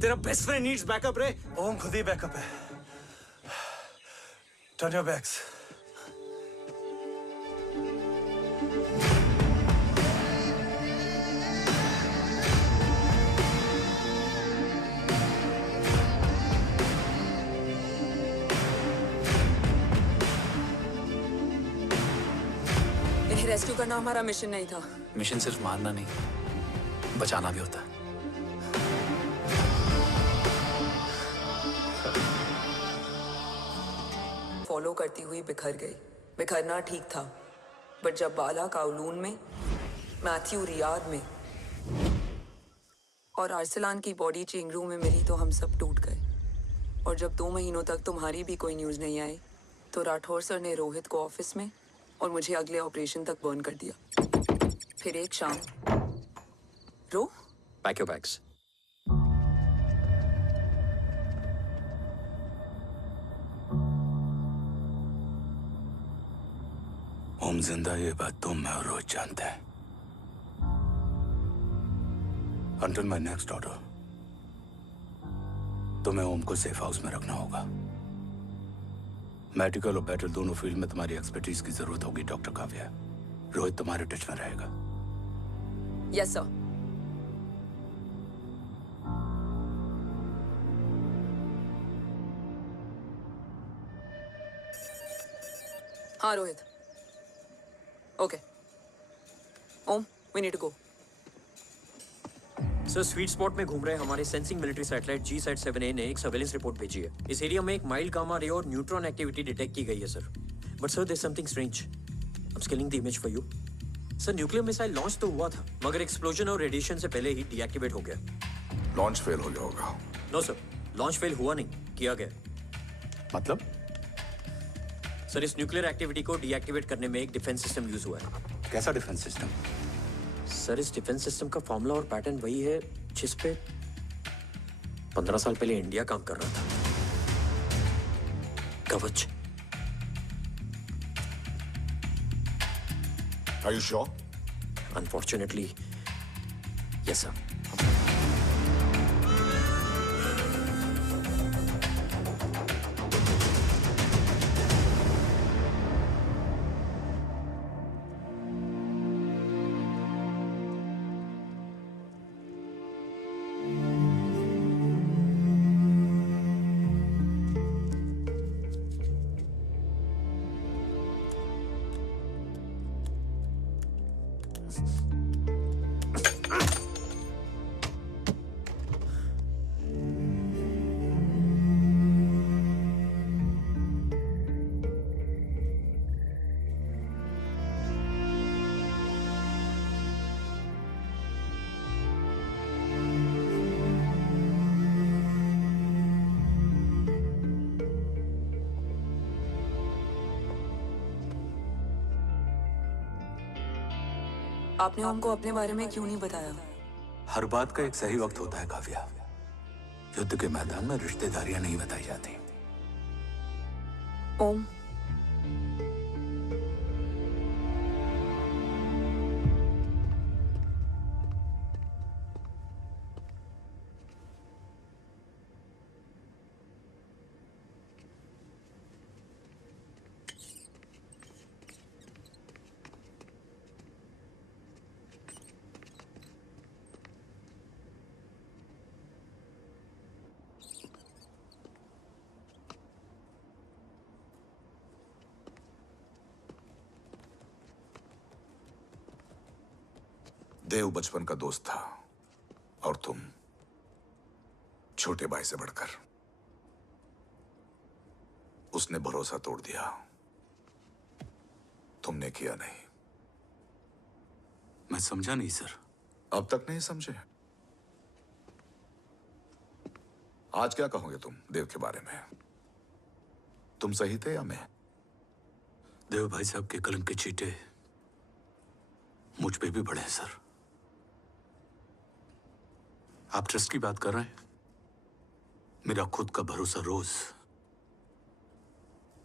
तेरा बेस्ट फ्रेंड नीड्स बैकअप रे। ओम खुद ही बैकअप है। Turn your backs. इन्हें रेस्क्यू करना हमारा मिशन नहीं था। मिशन सिर्फ मारना नहीं, बचाना भी होता है। फॉलो करती हुई बिखर गई। बिखरना ठीक था, बट जब बाला काउलून में, मैथ्यू रियाद में और अरसलान की बॉडी चेंगरू में मिली तो हम सब टूट गए। और जब 2 महीनों तक तुम्हारी भी कोई न्यूज़ नहीं आई तो राठौर सर ने रोहित को ऑफिस में और मुझे अगले ऑपरेशन तक बर्न कर दिया। फिर एक शाम रो पैक योर बैग्स। ओम जिंदा, ये बात तुम मैं और रोहित जानते हैं। Until my next order, तुम्हें ओम को सेफ हाउस में रखना होगा। मेडिकल और बैटल दोनों फील्ड में तुम्हारी एक्सपर्टीज की जरूरत होगी डॉक्टर काव्या। रोहित तुम्हारे टच में रहेगा। Yes sir. हाँ Rohit. Okay Om, we need to go. Sir, sweet spot में घूम रहे हमारे सेंसिंग मिलिट्री सैटेलाइट G-SAT-7A ने एक सर्वेलेंस रिपोर्ट भेजी है। इस एरिया में एक माइल्ड गामा रे और न्यूट्रॉन एक्टिविटी डिटेक्ट की गई है sir. But sir, there is something strange. I am scaling the image for you. Sir, nuclear missile launch तो हुआ था, मगर एक्सप्लोजन और रेडिएशन से पहले ही डीएक्टिवेट हो गया। लॉन्च फेल हो गया होगा। नो सर, लॉन्च फेल हुआ नहीं, किया गया। मतलब? सर, इस न्यूक्लियर एक्टिविटी को डीएक्टिवेट करने में एक डिफेंस सिस्टम यूज हुआ है। कैसा डिफेंस सिस्टम? सर, इस डिफेंस सिस्टम का फॉर्मूला और पैटर्न वही है जिस पे 15 साल पहले इंडिया काम कर रहा था। कवच। Are you sure? Unfortunately, yes sir. आपने ओम को अपने बारे में क्यों नहीं बताया? हर बात का एक सही वक्त होता है काव्या। युद्ध के मैदान में रिश्तेदारियां नहीं बताई जाती। ओम, देव बचपन का दोस्त था और तुम छोटे भाई से बढ़कर। उसने भरोसा तोड़ दिया, तुमने किया नहीं। मैं समझा नहीं सर। अब तक नहीं समझे? आज क्या कहोगे तुम देव के बारे में? तुम सही थे या मैं? देव भाई साहब के कलंक के चीटे मुझ पे भी पड़े हैं सर। आप ट्रस्ट की बात कर रहे हैं? मेरा खुद का भरोसा रोज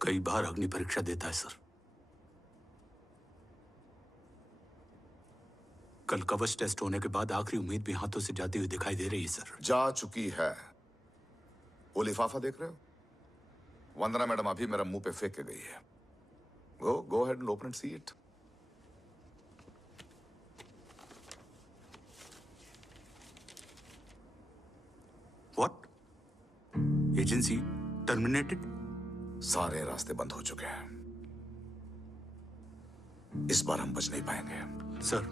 कई बार अग्नि परीक्षा देता है सर। कल कवच टेस्ट होने के बाद आखिरी उम्मीद भी हाथों से जाती हुई दिखाई दे रही है सर। जा चुकी है। वो लिफाफा देख रहे हो? वंदना मैडम अभी मेरा मुंह पे फेंक के गई है। गो ahead and open and see it. What? Agency terminated? सारे रास्ते बंद हो चुके हैं। इस बार हम बच नहीं पाएंगे। सर,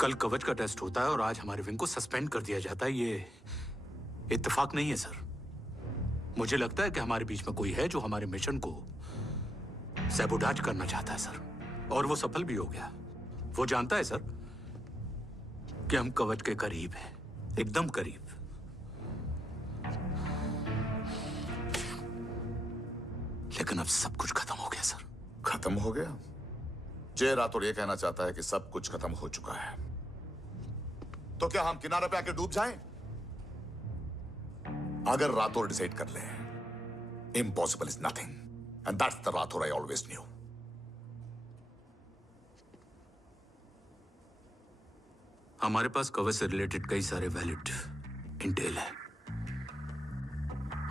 कल कवच का टेस्ट होता है और आज हमारे विंग को सस्पेंड कर दिया जाता है। ये इत्तेफाक नहीं है सर। मुझे लगता है कि हमारे बीच में कोई है जो हमारे मिशन को सैबोटाज करना चाहता है सर, और वो सफल भी हो गया। वो जानता है सर कि हम कवच के करीब हैं, एकदम करीब। लेकिन अब सब कुछ खत्म हो गया सर। खत्म हो गया? जय राठौर ये कहना चाहता है कि सब कुछ खत्म हो चुका है। तो क्या हम किनारे पे आके डूब जाएं? अगर राठौर डिसाइड कर ले, impossible is nothing, and that's the Rathore I always new. हमारे पास कवच से रिलेटेड कई सारे वैलिड इंटेल है।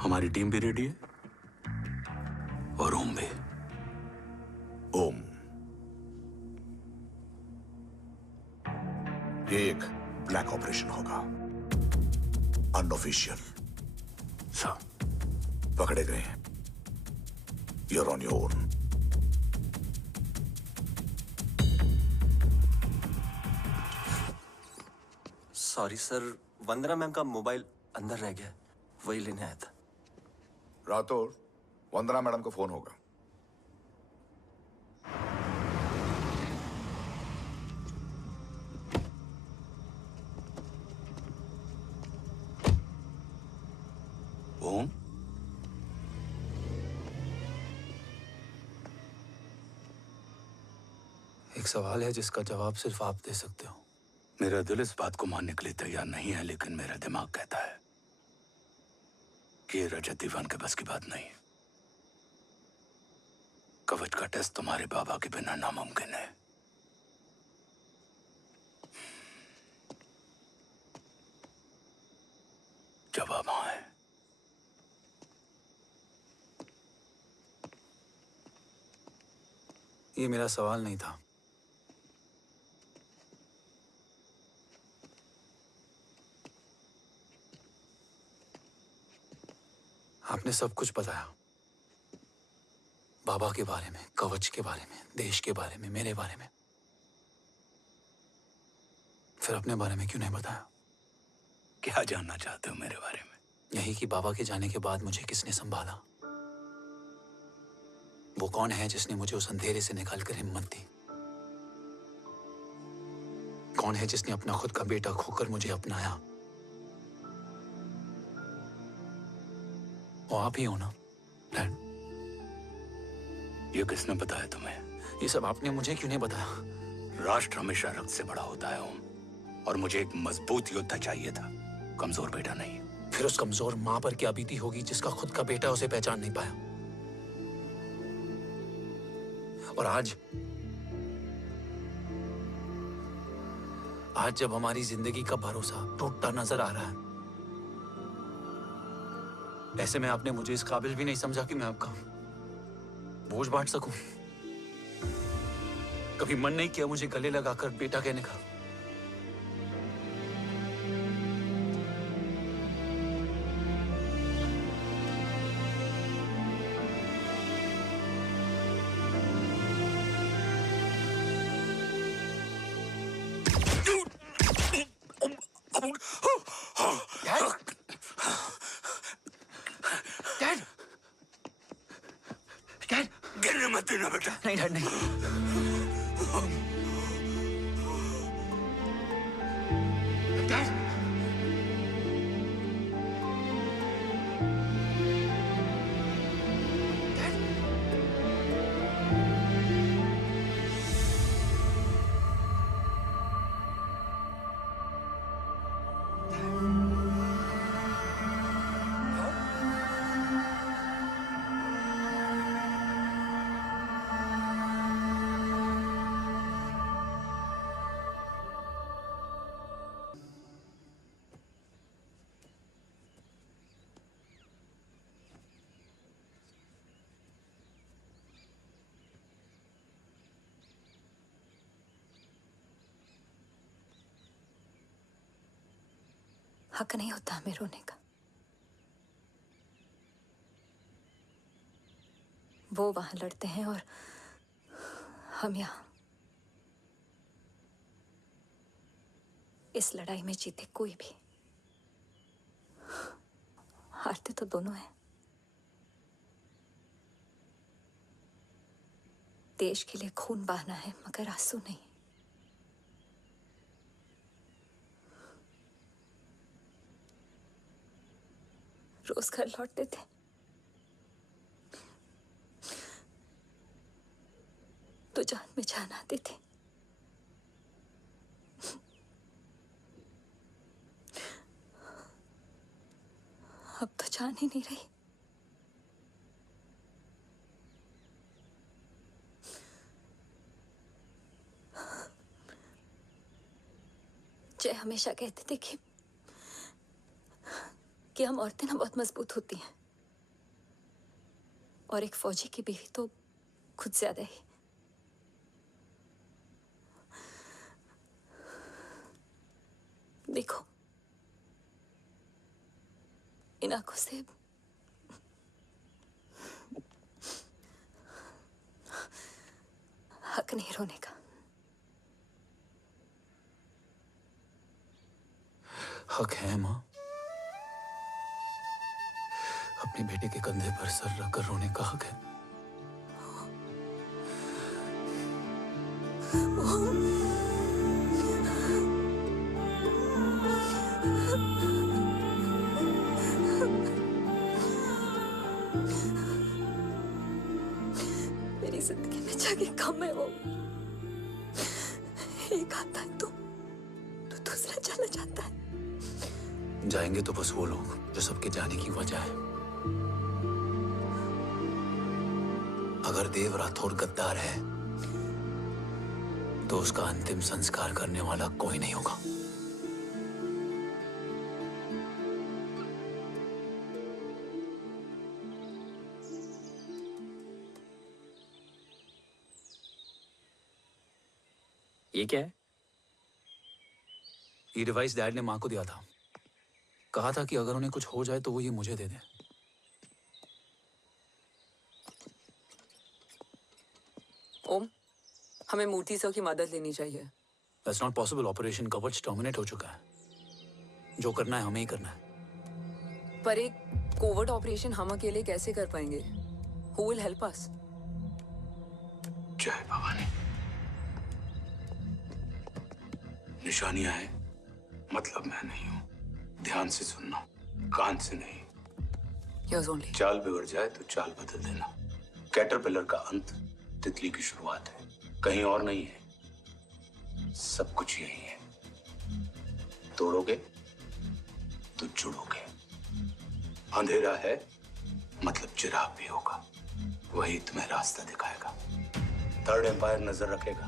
हमारी टीम भी रेडी है और ओम भी। ओम, ये एक ब्लैक ऑपरेशन होगा, अनऑफिशियल। सर, पकड़े गए हैं। You're on your own. Sorry sir, Vandana ma'am का मोबाइल अंदर रह गया, वही लेने आया था। राठौर, वंदना मैडम को फोन होगा। ओम, एक सवाल है जिसका जवाब सिर्फ आप दे सकते हो। मेरा दिल इस बात को मानने के लिए तैयार नहीं है, लेकिन मेरा दिमाग कहता है कि ये रजत दीवान के बस की बात नहीं। कवच का टेस्ट तुम्हारे बाबा के बिना नामुमकिन है। जवाब हाँ है। ये मेरा सवाल नहीं था। आपने सब कुछ बताया, बाबा के बारे में, कवच के बारे में, देश के बारे में, मेरे बारे में। फिर अपने बारे में क्यों नहीं बताया? क्या जानना चाहते हो मेरे बारे में? यही कि बाबा के जाने के बाद मुझे किसने संभाला? वो कौन है जिसने मुझे उस अंधेरे से निकालकर हिम्मत दी? कौन है जिसने अपना खुद का बेटा खोकर मुझे अपनाया? वो आप ही हो ना, डैड? ये किसने बताया तुम्हें? ये सब आपने मुझे क्यों नहीं बताया? राष्ट्र हमेशा रक्त से बड़ा होता है ओम, और मुझे एक मजबूत योद्धा चाहिए था, कमजोर बेटा नहीं। फिर उस कमजोर माँ पर क्या बीती होगी जिसका खुद का बेटा उसे पहचान नहीं पाया? और आज जब हमारी जिंदगी का भरोसा टूटता नजर आ रहा है, ऐसे में आपने मुझे इस काबिल भी नहीं समझा कि मैं आपका बोझ बांट सकूं। कभी मन नहीं किया मुझे गले लगाकर बेटा कहने का? डैड डैड गिरने मत देना बेटा। नहीं डैड नहीं। डैड हक नहीं होता हमें रोने का। वो वहां लड़ते हैं और हम यहाँ। इस लड़ाई में जीते कोई भी, हारते तो दोनों हैं। देश के लिए खून बहाना है मगर आंसू नहीं। रोज घर लौटते थे, तो जान में जान आती थी। अब तो जान ही नहीं रही। जय हमेशा कहते थे कि हम औरतें ना बहुत मजबूत होती हैं, और एक फौजी की बीवी तो खुद ज्यादा ही। देखो, इन आंखों से हक नहीं रोने का। हक है माँ, अपने बेटे के कंधे पर सर रखकर रोने का हक है। मेरी जिंदगी में जगह कम है वो। एक आता है तो दूसरा चला जाता है। जाएंगे तो बस वो लोग जो सबके जाने की वजह है। अगर देव राठौर गद्दार है तो उसका अंतिम संस्कार करने वाला कोई नहीं होगा। ये क्या है? ये डिवाइस डैड ने माँ को दिया था। कहा था कि अगर उन्हें कुछ हो जाए तो वो ये मुझे दे दें। ओम, हमें मूर्ति सर की मदद लेनी चाहिए। That's not possible. ऑपरेशन कवच टर्मिनेट हो चुका है। जो करना है हमें ही करना है। पर एक कोवर्ट ऑपरेशन हम अकेले कैसे कर पाएंगे? Who will help us? जय भवानी। निशानियां हैं, मतलब मैं नहीं हूं। ध्यान से सुनना, कान से नहीं। Yours only. चाल बिगड़ जाए तो चाल बदल देना। कैटरपिलर का अंत तितली की शुरुआत है, कहीं और नहीं है। सब कुछ यही है। तोड़ोगे तो जुड़ोगे। अंधेरा है मतलब चिराग भी होगा, वही तुम्हें रास्ता दिखाएगा। थर्ड एम्पायर नजर रखेगा,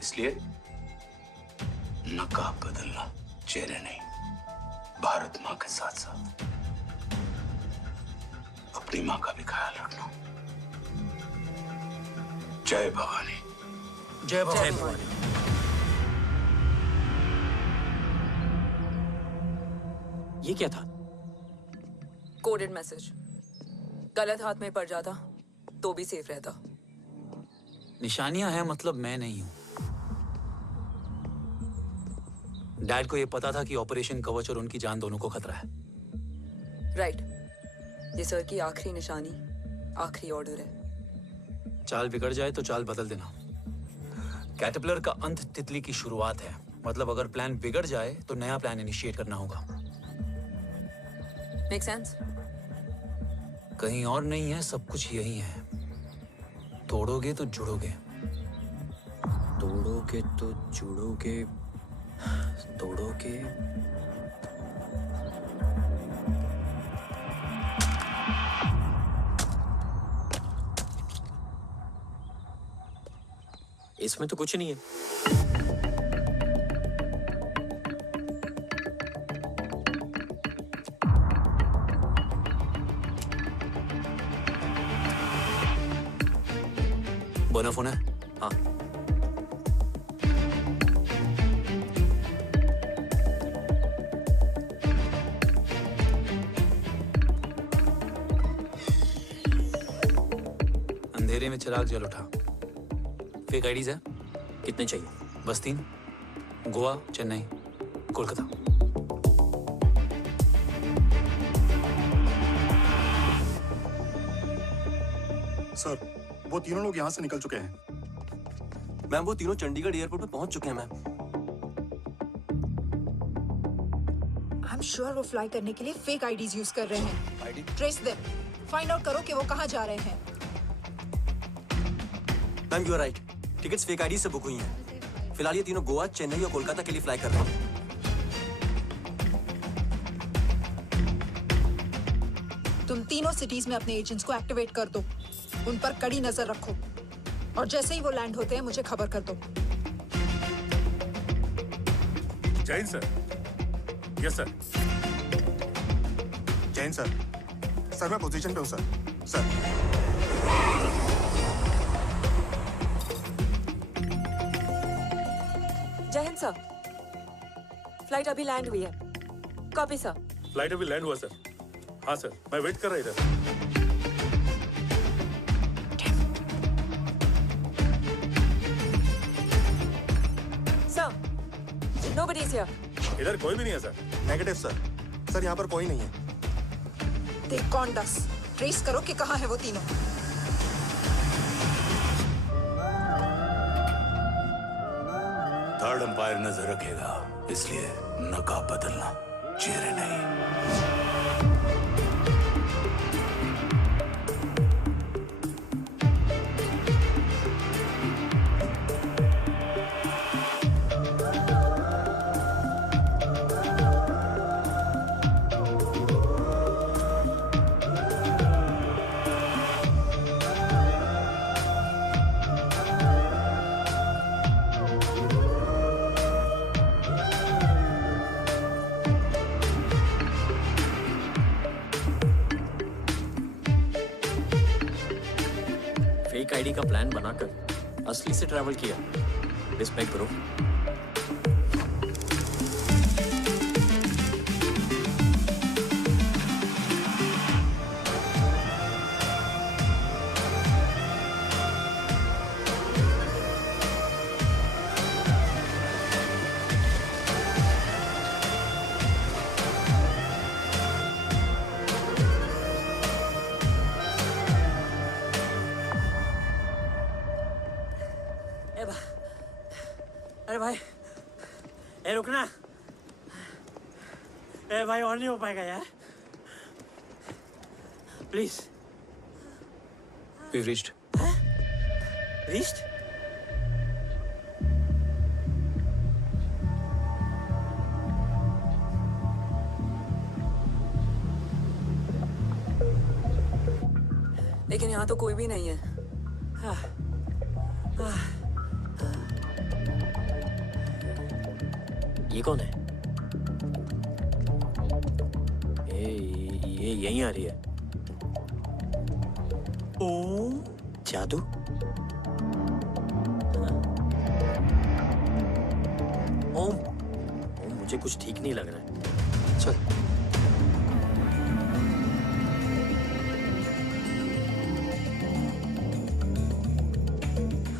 इसलिए नकाब बदलना, चेहरे नहीं। भारत माँ के साथ साथ अपनी माँ का भी ख्याल रखना। जय भवानी। जय भवानी। ये क्या था? Coded message. गलत हाथ में पड़ जाता तो भी सेफ रहता। निशानियां हैं मतलब मैं नहीं हूं। डैड को ये पता था कि ऑपरेशन कवच और उनकी जान दोनों को खतरा है। राइट। ये सर की आखिरी निशानी, आखिरी ऑर्डर है। चाल बिगड़ जाए तो चाल बदल देना। कैटरपिलर का अंत तितली की शुरुआत है। मतलब अगर प्लान बिगड़ जाए तो नया प्लान इनिशिएट करना होगा। Make sense? कहीं और नहीं है, सब कुछ यही है। तोड़ोगे तो जुड़ोगे, तोड़ोगे तो जुड़ोगे, तोड़ोगे। इसमें तो कुछ नहीं है। बोना फोन है? हाँ। अंधेरे में चिराग जल उठा। फेक आईडीज है? कितने चाहिए? बस 3। गोवा, चेन्नई, कोलकाता। सर, वो तीनों लोग यहाँ से निकल चुके हैं। मैम वो तीनों चंडीगढ़ एयरपोर्ट पे पहुंच चुके हैं मैम। आई एम श्योर वो फ्लाई करने के लिए फेक आईडीज यूज कर रहे हैं। ट्रेस देम, फाइंड आउट करो कि वो कहाँ जा रहे हैं। Ma'am you are right, tickets fake ID से बुक हुई हैं। फिलहाल ये तीनों गोवा, चेन्नई और कोलकाता के लिए फ्लाई कर रहे हैं। तुम तीनों सिटीज में अपने एजेंट्स को एक्टिवेट कर दो। उन पर कड़ी नजर रखो और जैसे ही वो लैंड होते हैं मुझे खबर कर दो। Jain sir. Yes sir. Jain sir. Sir मैं पोजीशन पे हूँ सर। सर। जय हिंद सर। फ्लाइट अभी लैंड हुई है। Copy sir. फ्लाइट अभी लैंड हुआ सर। हाँ सर, मैं वेट कर रहा इधर। Nobody is here. इधर कोई भी नहीं है सर। Negative sir. सर यहाँ पर कोई नहीं है। दे कौन दस ट्रेस करो कि कहाँ है वो तीनों। थर्ड अंपायर नजर रखेगा, इसलिए नकाब बदलना, चेहरे नहीं। फेक आईडी का प्लान बनाकर असली से ट्रैवल किया। Respect bro. अरे भाई, ए रुकना। ए भाई और नहीं हो पाएगा यार, प्लीज। We've reached. Reached? लेकिन यहाँ तो कोई भी नहीं है। ये कौन है? ये यहीं आ रही है। ओम जादू। ओम मुझे कुछ ठीक नहीं लग रहा है। चल।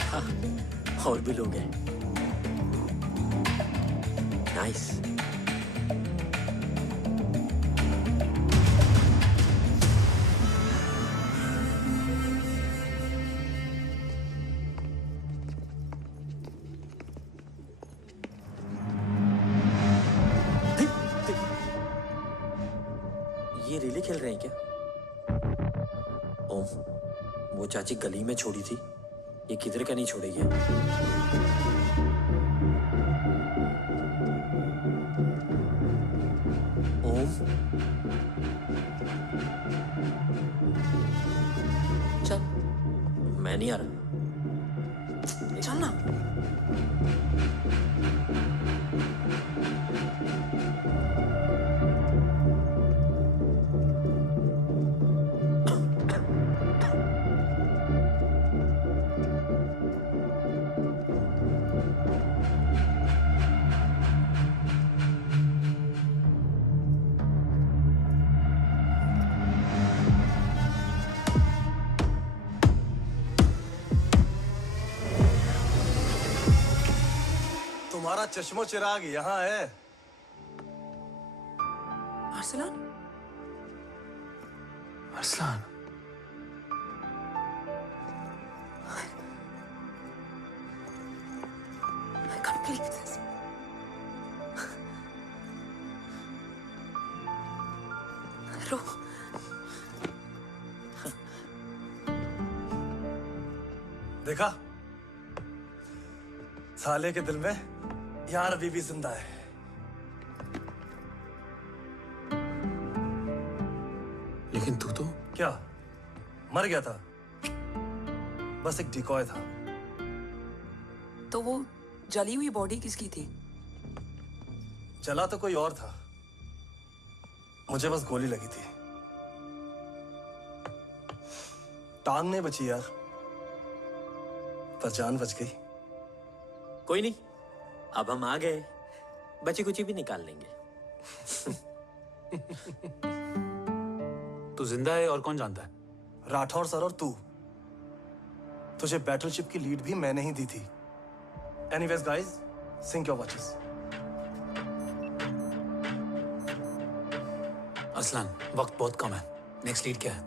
हाँ, और भी लोग हैं। नाइस। ये रिले खेल रहे हैं क्या? ओम, वो चाची गली में छोड़ी थी, ये किधर का नहीं छोड़ेगी। ओम, चल। मैं नहीं आ रहा। चल ना। तुम्हारा चश्मो चिराग यहाँ है। Arsalan? Arsalan, I can't believe this. रो। देखा, साले के दिल में यार अभी भी जिंदा है। लेकिन तू तो क्या मर गया था? बस एक डिकॉय था। तो वो जली हुई बॉडी किसकी थी? जला तो कोई और था, मुझे बस गोली लगी थी। टांग नहीं बची यार, पर जान बच गई। कोई नहीं, अब हम आ गए, बची कुची भी निकाल लेंगे। तू जिंदा है और कौन जानता है? राठौर सर और तू। तुझे बैटलशिप की लीड भी मैंने ही दी थी। Anyways guys, sync your watches. Aslan, वक्त बहुत कम है। नेक्स्ट लीड क्या है?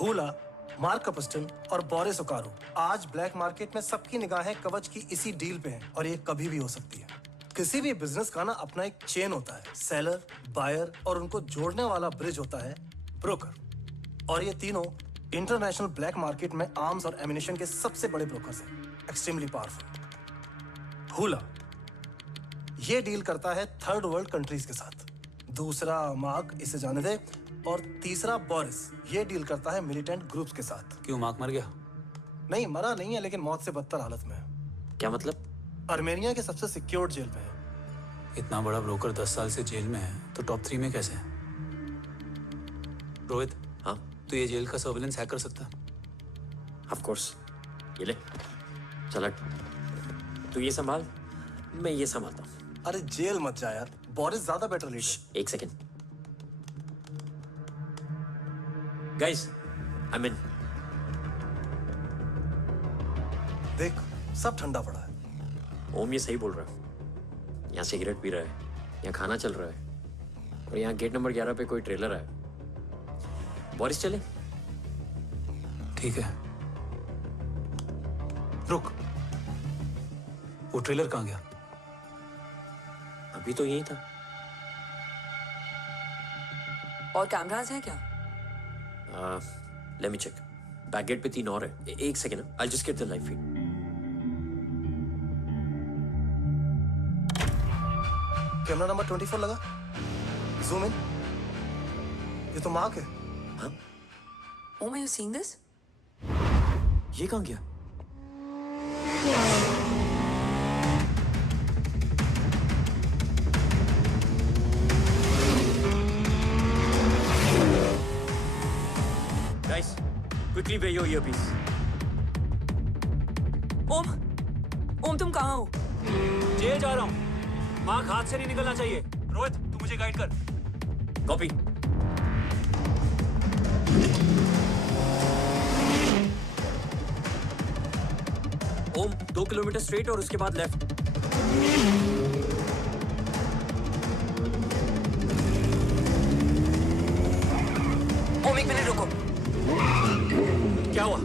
हुला, मार्क कपस्टन और बोरिस ओकारो आज ब्लैक मार्केट में सबकी निगाहें कवच की इसी डील पे हैं और ये कभी भी हो सकती है। किसी भी बिजनेस का ना अपना एक चेन होता है, सेलर, बायर और उनको जोड़ने वाला ब्रिज होता है ब्रोकर। और ये तीनों इंटरनेशनल ब्लैक मार्केट में आर्म्स और एमिनेशन के सबसे बड़े ब्रोकर्स हैं, एक्सट्रीमली पावरफुल। हुला ये डील करता है थर्ड वर्ल्ड कंट्रीज के साथ, दूसरा मार्क, इसे जाने दे, और तीसरा बोरिस ये डील करता है मिलिटेंट ग्रुप्स के साथ। क्यों, मार्क मर गया? नहीं, मरा नहीं है, लेकिन मौत से बदतर हालत में है। क्या मतलब? आर्मेनिया के सबसे सिक्योर्ड जेल में है। इतना बड़ा ब्रोकर 10 साल से जेल में है, तो टॉप 3 में कैसे है? रोहित, हाँ, तो ये जेल का सर्विलेंस हैक कर सकता है? Of course. ये ले, चल तू ये संभाल, मैं ये संभालता हूँ। अरे जेल मत जा यार, बोरिस ज्यादा बेटर लीडर। एक सेकेंड गाइस, आई मीन देख, सब ठंडा पड़ा है। ओम ये सही बोल रहा है। यहाँ सिगरेट पी रहा है, यहाँ खाना चल रहा है, और यहाँ गेट नंबर 11 पे कोई ट्रेलर है। बोरिस चले? ठीक है, रुक, वो ट्रेलर कहाँ गया? अभी तो यही था। और कैमरास हैं क्या? Let me check. Back gate पे 3 और है। एक second, I just get the live feed. Camera number 24 लगा, जूम इन। ये तो मार्क है। हाँ? Om, are you seeing this? ये कहाँ गया? Guys, quickly wear your earpiece. ओम, तुम कहाँ हो? जेल जा रहा हूँ। मार्क हाथ से नहीं निकलना चाहिए। रोहित, तू मुझे गाइड कर। कॉपी। ओम, 2 किलोमीटर स्ट्रेट और उसके बाद लेफ्ट। एक मिनट रुको। क्या हुआ?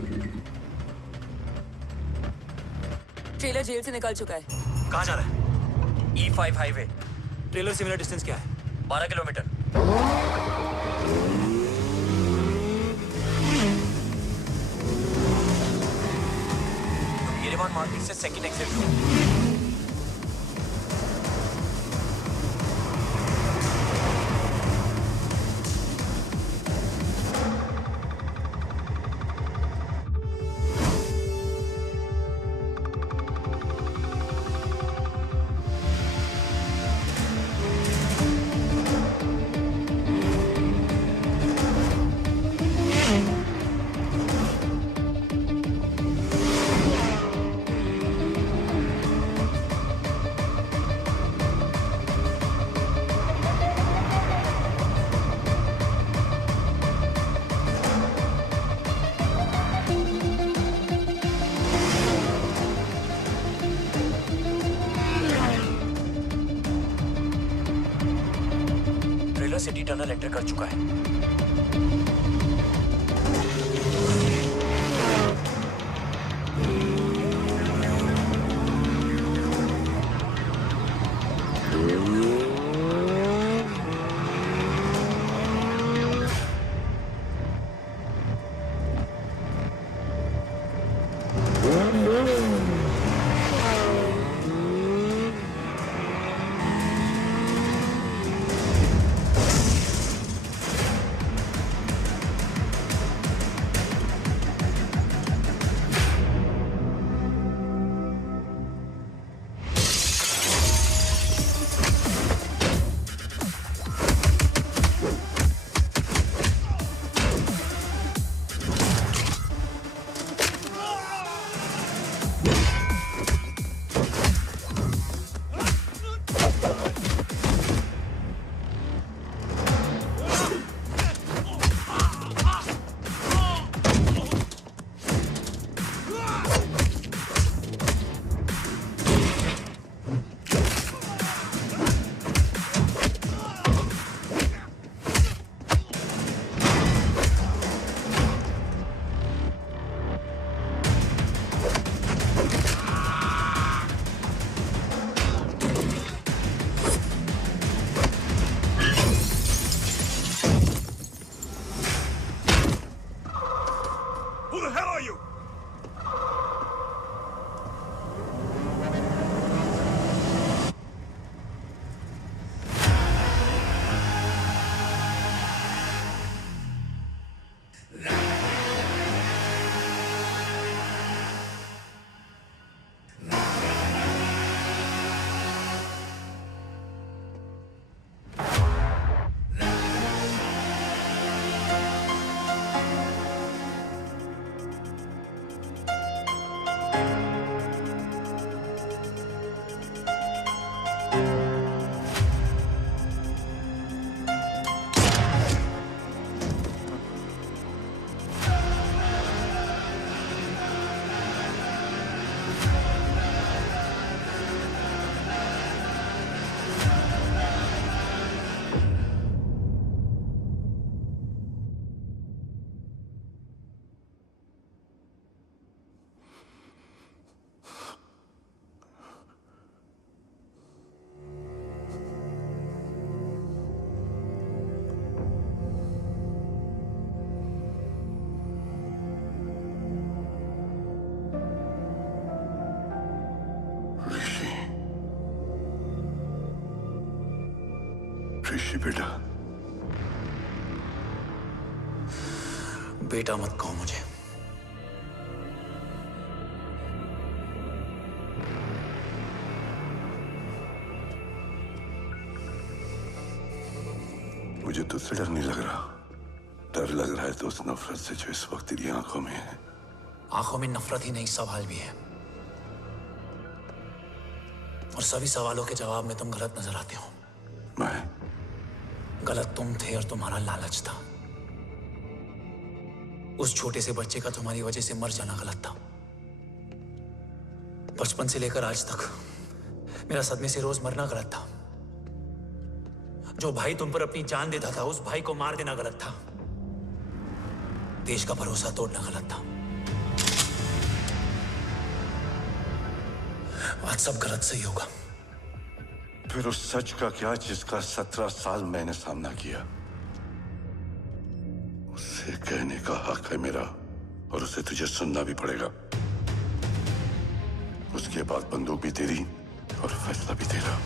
ट्रेलर जेल से निकल चुका है। कहाँ जा रहा है? E5 highway. ट्रेलर से मेरा डिस्टेंस क्या है? 12 किलोमीटर। येरेवान मार्केट से सेकंड एक्सिट लो। सिटी टनल एंटर कर चुका है। ऋषि बेटा, बेटा मत कहो मुझे। मुझे तुझसे डर नहीं लग रहा, डर लग रहा है तो उस नफरत से जो इस वक्त तेरी आंखों में है। आंखों में नफरत ही नहीं, सवाल भी है, और सभी सवालों के जवाब में तुम गलत नजर आते हो। मैं गलत तुम थे और तुम्हारा लालच था। उस छोटे से बच्चे का तुम्हारी वजह से मर जाना गलत था। बचपन से लेकर आज तक मेरा सदमे से रोज मरना गलत था। जो भाई तुम पर अपनी जान देता था उस भाई को मार देना गलत था। देश का भरोसा तोड़ना गलत था। आज सब गलत सही होगा। फिर उस सच का क्या जिसका 17 साल मैंने सामना किया? उसे कहने का हक है मेरा, और उसे तुझे सुनना भी पड़ेगा। उसके बाद बंदूक भी तेरी और फैसला भी तेरा।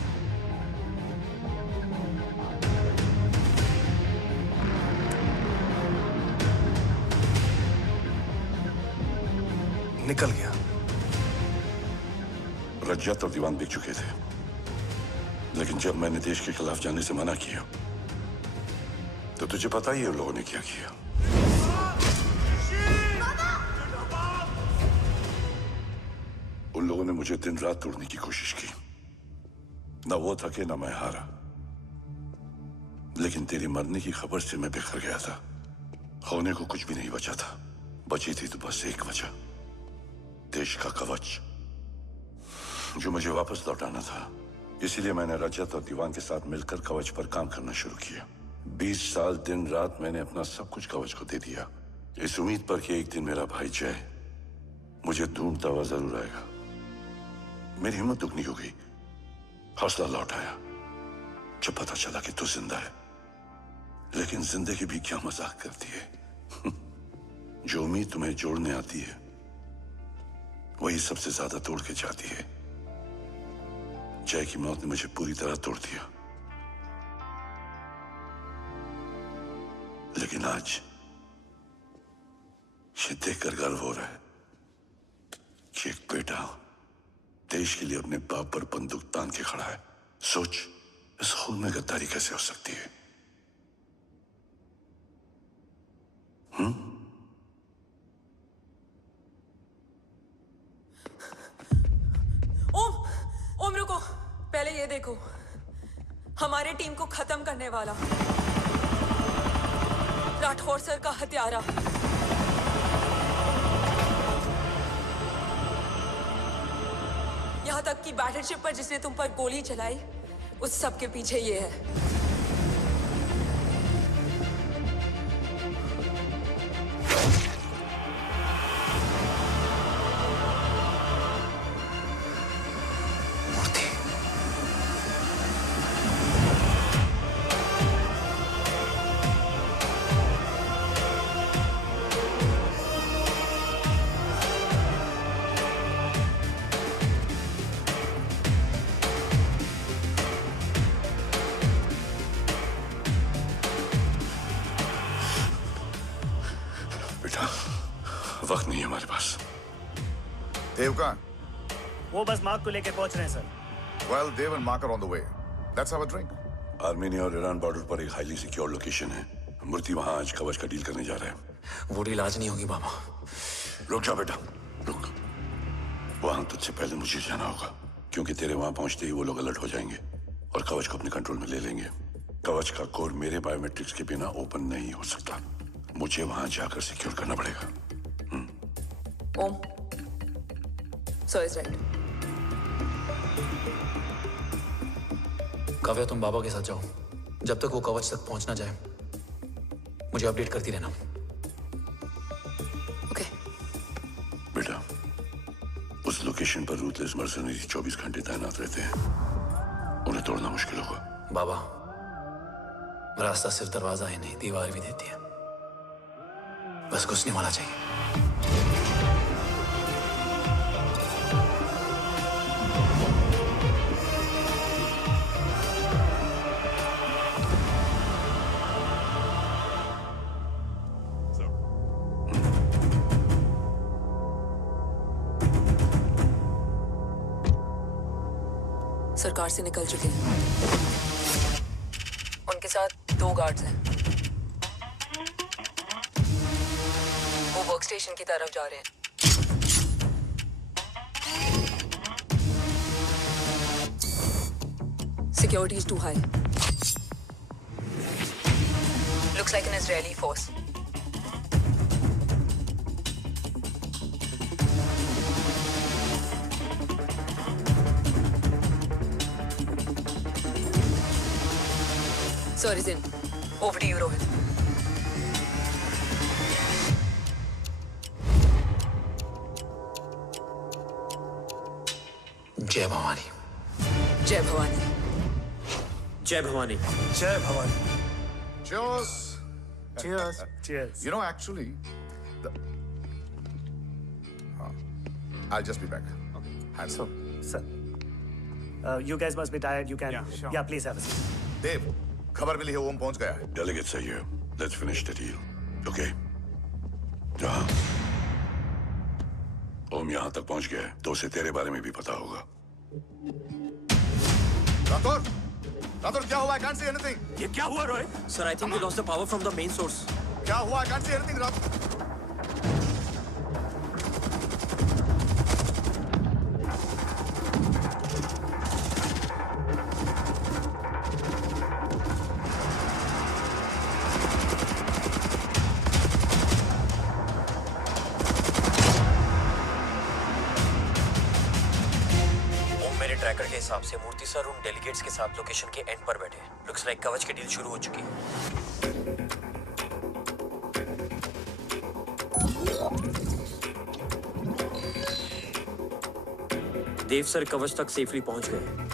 निकल गया। रज्जत और दीवान बिक चुके थे, लेकिन जब मैंने देश के खिलाफ जाने से मना किया तो तुझे पता ही है उन लोगों ने क्या किया। उन लोगों ने मुझे दिन रात तोड़ने की कोशिश की। ना वो थके ना मैं हारा, लेकिन तेरी मरने की खबर से मैं बिखर गया था। होने को कुछ भी नहीं बचा था। बची थी तो बस एक वजह, देश का कवच, जो मुझे वापस लौटाना था। इसीलिए मैंने रजत और दीवान के साथ मिलकर कवच पर काम करना शुरू किया। 20 साल दिन रात मैंने अपना सब कुछ कवच को दे दिया, इस उम्मीद पर कि एक दिन मेरा भाई जय मुझे ढूंढता हुआ जरूर आएगा। मेरी हिम्मत दुगनी हो गई, हौसला लौट आया जब पता चला कि तू जिंदा है। लेकिन जिंदगी भी क्या मजाक करती है। जो उम्मीद तुम्हें जोड़ने आती है वही सबसे ज्यादा तोड़ के जाती है। जय की मौत ने मुझे पूरी तरह तोड़ दिया, लेकिन आज ये देखकर गर्व हो रहा है कि एक बेटा देश के लिए अपने बाप पर बंदूक तान के खड़ा है। सोच, इस खून में गद्दारी कैसे हो सकती है? ओम रुको, पहले ये देखो, हमारे टीम को खत्म करने वाला राठौर सर का हत्यारा। यहां तक कि बैटलशिप पर जिसने तुम पर गोली चलाई, उस सब के पीछे ये है। वक्त नहीं है हमारे पास। देव कहाँ? वो बस मार्क को लेके पहुंच रहे हैं sir. Well, Dev and Mark are on the way. Let's have a drink. Armenia और ईरान बॉर्डर पर एक हाईली सिक्योर लोकेशन है। मूर्ति वहां आज कवच का डील करने जा रहे हैं। वो डील आज नहीं होगी बाबा। रुक जा बेटा, रुक। वहां तुझसे पहले मुझे जाना होगा, क्योंकि तेरे वहां पहुंचते ही वो लोग अलर्ट हो जाएंगे और कवच को अपने कंट्रोल में ले लेंगे। कवच का कोर मेरे बायोमेट्रिक्स के बिना ओपन नहीं हो सकता। मुझे वहां जाकर सिक्योर करना पड़ेगा। ओम, सर इज राइट। काव्या, तुम बाबा के साथ जाओ। जब तक वो कवच तक पहुंच ना जाए मुझे अपडेट करती रहना। ओके। बेटा, उस लोकेशन पर रूथलेस मर्सनरी 24 घंटे तैनात रहते हैं। उन्हें तोड़ना मुश्किल होगा। बाबा, रास्ता सिर्फ दरवाजा ही नहीं, दीवार भी देती है। बस घुसने वाला चाहिए। सरकार से निकल चुके हैं। उनके साथ 2 गार्ड्स हैं। वो वर्क स्टेशन की तरफ जा रहे हैं। Security is too high. Looks like an Israeli force. Sir is in. Over to you, Rohit. जय भवानी। जय भवानी। जय भवानी। जय Bhavani. Cheers. Cheers. Cheers. You know, actually, I'll just be back. Hands up. Sir, you guys must be tired. You can. Yeah, please have a seat. देव, खबर मिली है ओम पहुंच गया है। Delegates are here. Let's finish the deal. Okay? जहाँ ओम यहाँ तक पहुंच गया है, तो उसे तेरे बारे में भी पता होगा। राठौर, राठौर क्या हुआ? I can't see anything. ये क्या हुआ रोय? Sir, I think we lost the power from the main source. क्या हुआ? I can't see anything, Rathore. Tracker के हिसाब से मूर्ति सर उन डेलीगेट्स के साथ लोकेशन के एंड पर बैठे। लुक्स लाइक कवच की डील शुरू हो चुकी है। देव सर कवच तक सेफली पहुंच गए।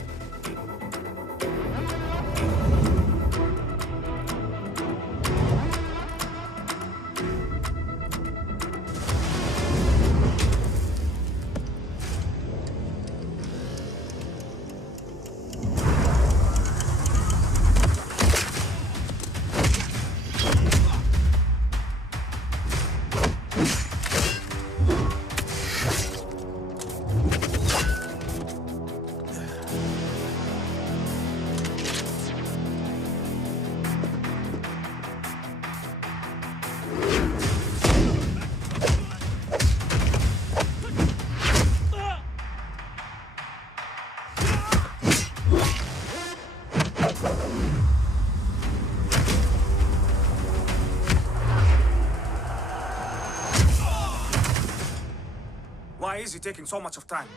Why is he taking so much of time?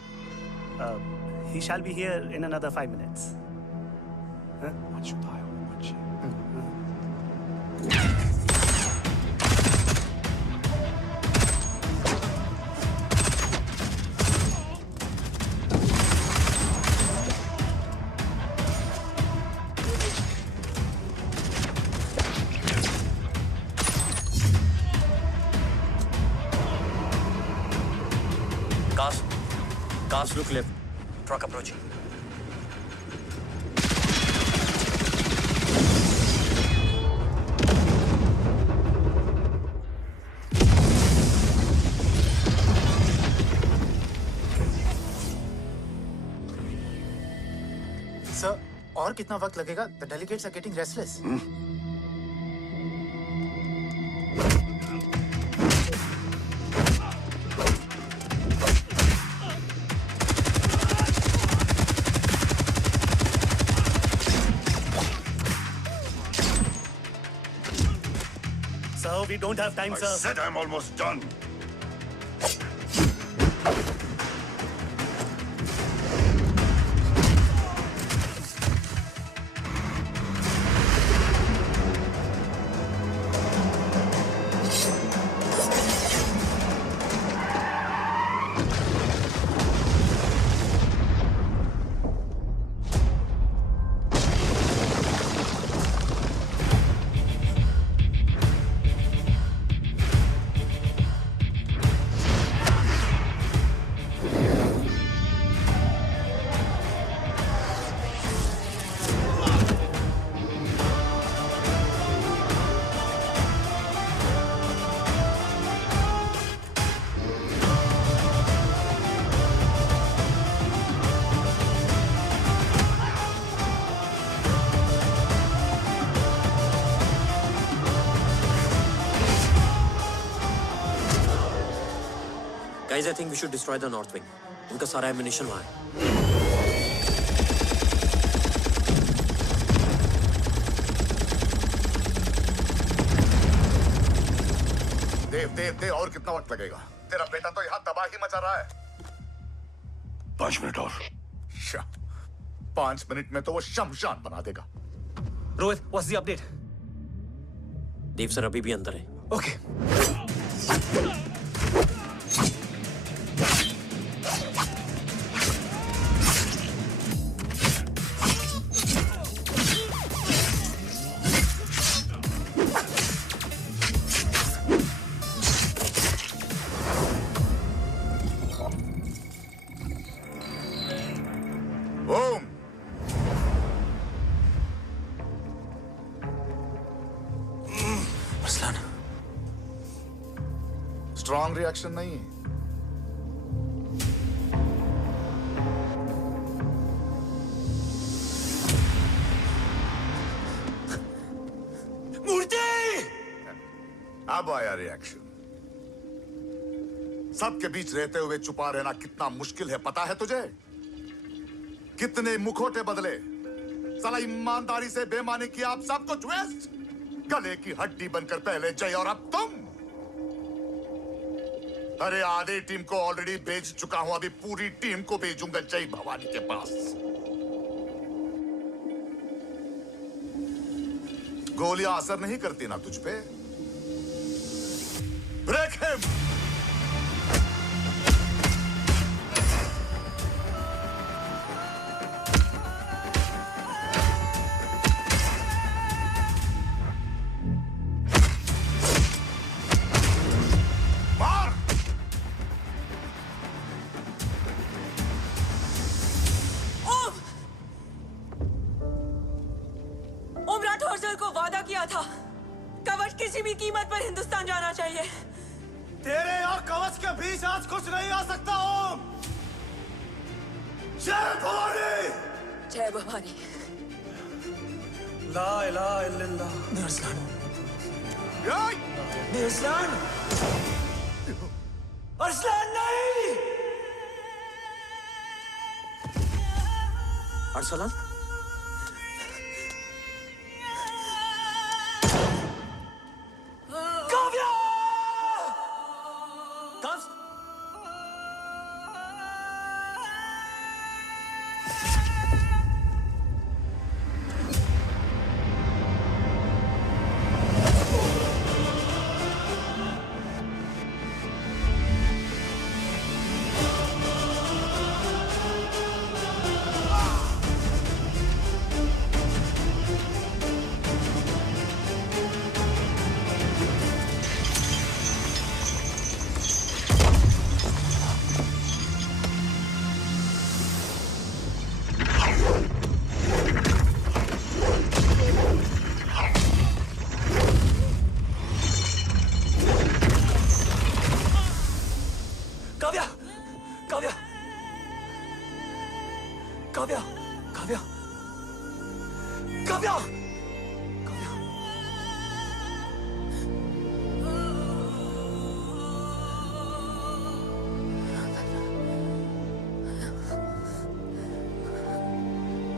He shall be here in another 5 minutes. Huh? What should I watch? Cars look left. Truck approaching. Sir, और कितना वक्त लगेगा? The delegates are getting restless. Sir, we don't have time, sir. I said I'm almost done. Guys, I think we should destroy the north wing. उनका सारा ammunition वहाँ है। देव और कितना वक्त लगेगा? तेरा बेटा तो यहाँ तबाही मचा रहा है। 5 मिनट और। 5 मिनट में तो वो शमशान बना देगा। Rohit, what's the update? Dev sir अभी भी अंदर है। Okay. Om, Arsalan, strong reaction नहीं है। मूर्ति! अब आया रिएक्शन। सबके बीच रहते हुए छुपा रहना कितना मुश्किल है पता है तुझे? कितने मुखौटे बदले, साला ईमानदारी से बेमानी किया, आप सब कुछ वेस्ट। गले की हड्डी बनकर पहले जय और अब तुम। अरे आधे टीम को ऑलरेडी भेज चुका हूं, अभी पूरी टीम को भेजूंगा जय भवानी के पास। गोलियां असर नहीं करती ना तुझ पे? Break him! किसी भी कीमत पर हिंदुस्तान जाना चाहिए। तेरे और कवच के बीच आज कुछ नहीं आ सकता। ओम, जय भवानी! जय भवानी। ला इलाहा इल्लल्लाह। अरसलान, अरसलान, अरसलान नहीं! अरसलान,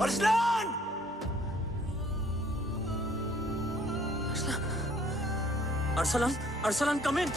अरसलान! अरसलान, अरसलान, कम इन।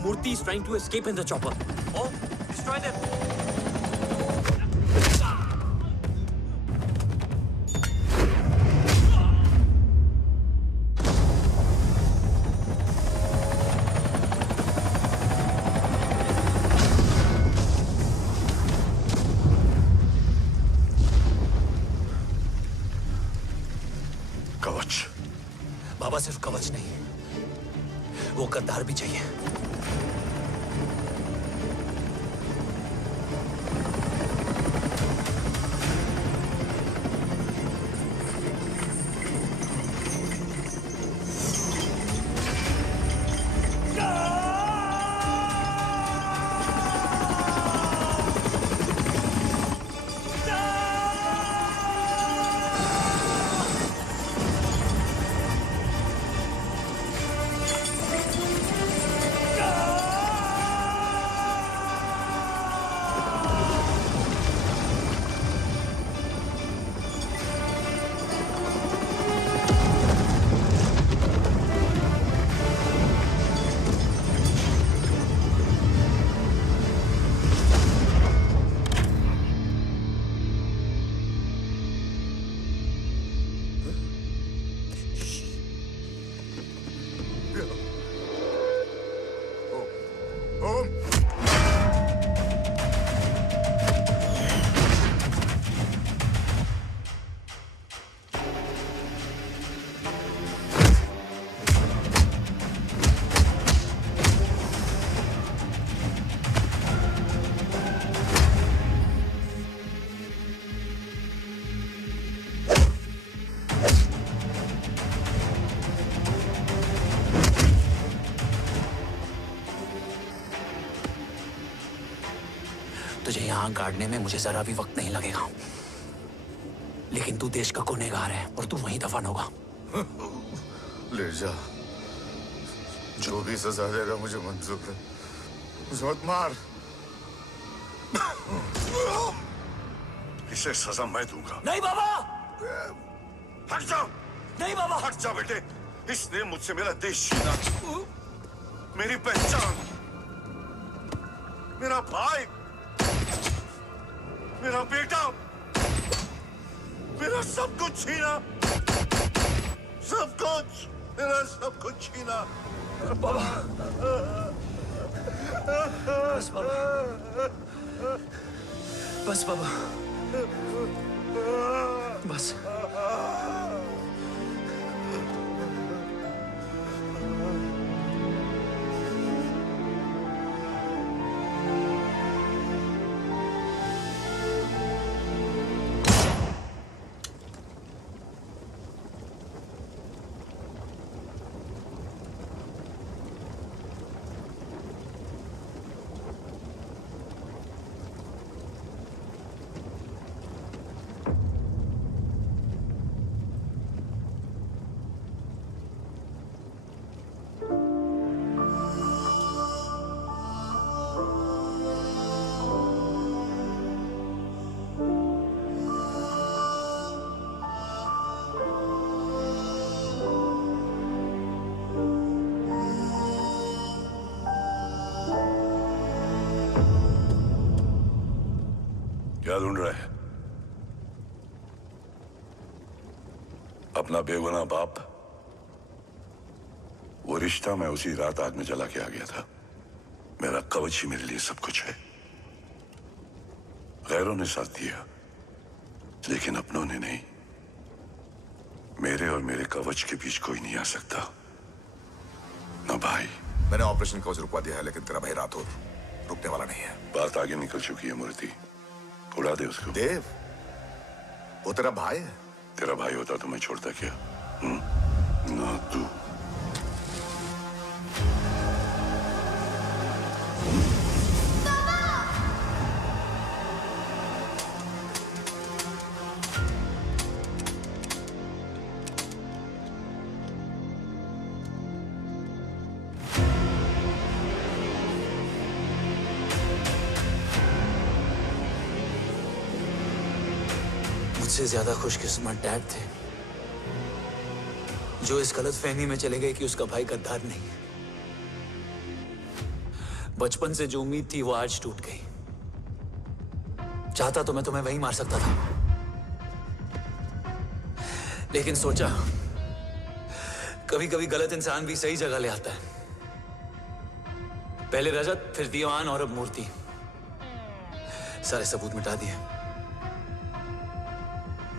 Murthy is trying to escape in the chopper. Oh, destroy them! कवच। बाबा सिर्फ कवच नहीं, वो गद्दार भी चाहिए। टांग काटने में मुझे जरा भी वक्त नहीं लगेगा। लेकिन तू देश का गुनहगार है और तू वहीं दफन होगा। ले जा, जो भी सजा देगा मुझे मंजूर है। मुझे मत मार। इसे सजा मैं दूंगा। नहीं बाबा, हट जाओ। नहीं बाबा, हट जाओ बेटे। इसने मुझसे मेरा देश छीना, मेरी पहचान, मेरा भाई, मेरा बेटा, मेरा सब कुछ छीना, सब कुछ, मेरा सब कुछ छीना। बाबा, बस बाबा, बस बाबा, बस। क्या ढूंढ रहा है? अपना बेगुनाह बाप। वो रिश्ता मैं उसी रात आग में जला के आ गया था। मेरा कवच ही मेरे लिए सब कुछ है। गैरों ने साथ दिया, लेकिन अपनों ने नहीं। मेरे और मेरे कवच के बीच कोई नहीं आ सकता। ना भाई। मैंने ऑपरेशन कवच रुकवा दिया है, लेकिन तेरा भाई राठौर रुकने वाला नहीं है। बात आगे निकल चुकी है मूर्ति। उड़ा दे उसको। देव, वो तेरा भाई है। तेरा भाई होता तो मैं छोड़ता क्या? ना तू। मुझसे ज्यादा खुशकिस्मत डैड थे, जो इस गलत फहमी में चले गए कि उसका भाई गद्दार नहीं है। बचपन से जो उम्मीद थी वो आज टूट गई। चाहता तो मैं तुम्हें वहीं मार सकता था, लेकिन सोचा कभी कभी गलत इंसान भी सही जगह ले आता है। पहले रजत, फिर दीवान और अब मूर्ति। सारे सबूत मिटा दिए,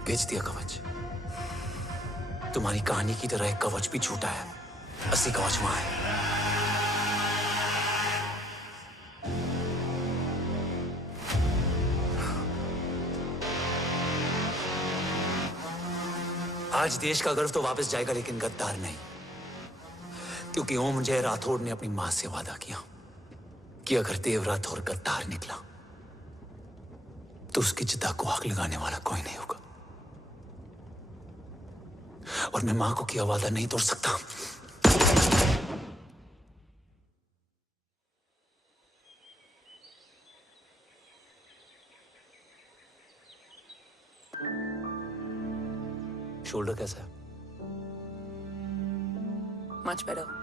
बेच दिया कवच। तुम्हारी कहानी की तरह एक कवच भी झूठा है। असली कवच वहां है। आज देश का गर्व तो वापस जाएगा, लेकिन गद्दार नहीं। क्योंकि ओम जय राठौड़ ने अपनी मां से वादा किया कि अगर देव राठौड़ गद्दार निकला तो उसकी चिता को आग लगाने वाला कोई नहीं होगा। और मैं मां को किया वादा नहीं तोड़ सकता। शोल्डर कैसा है? Much better.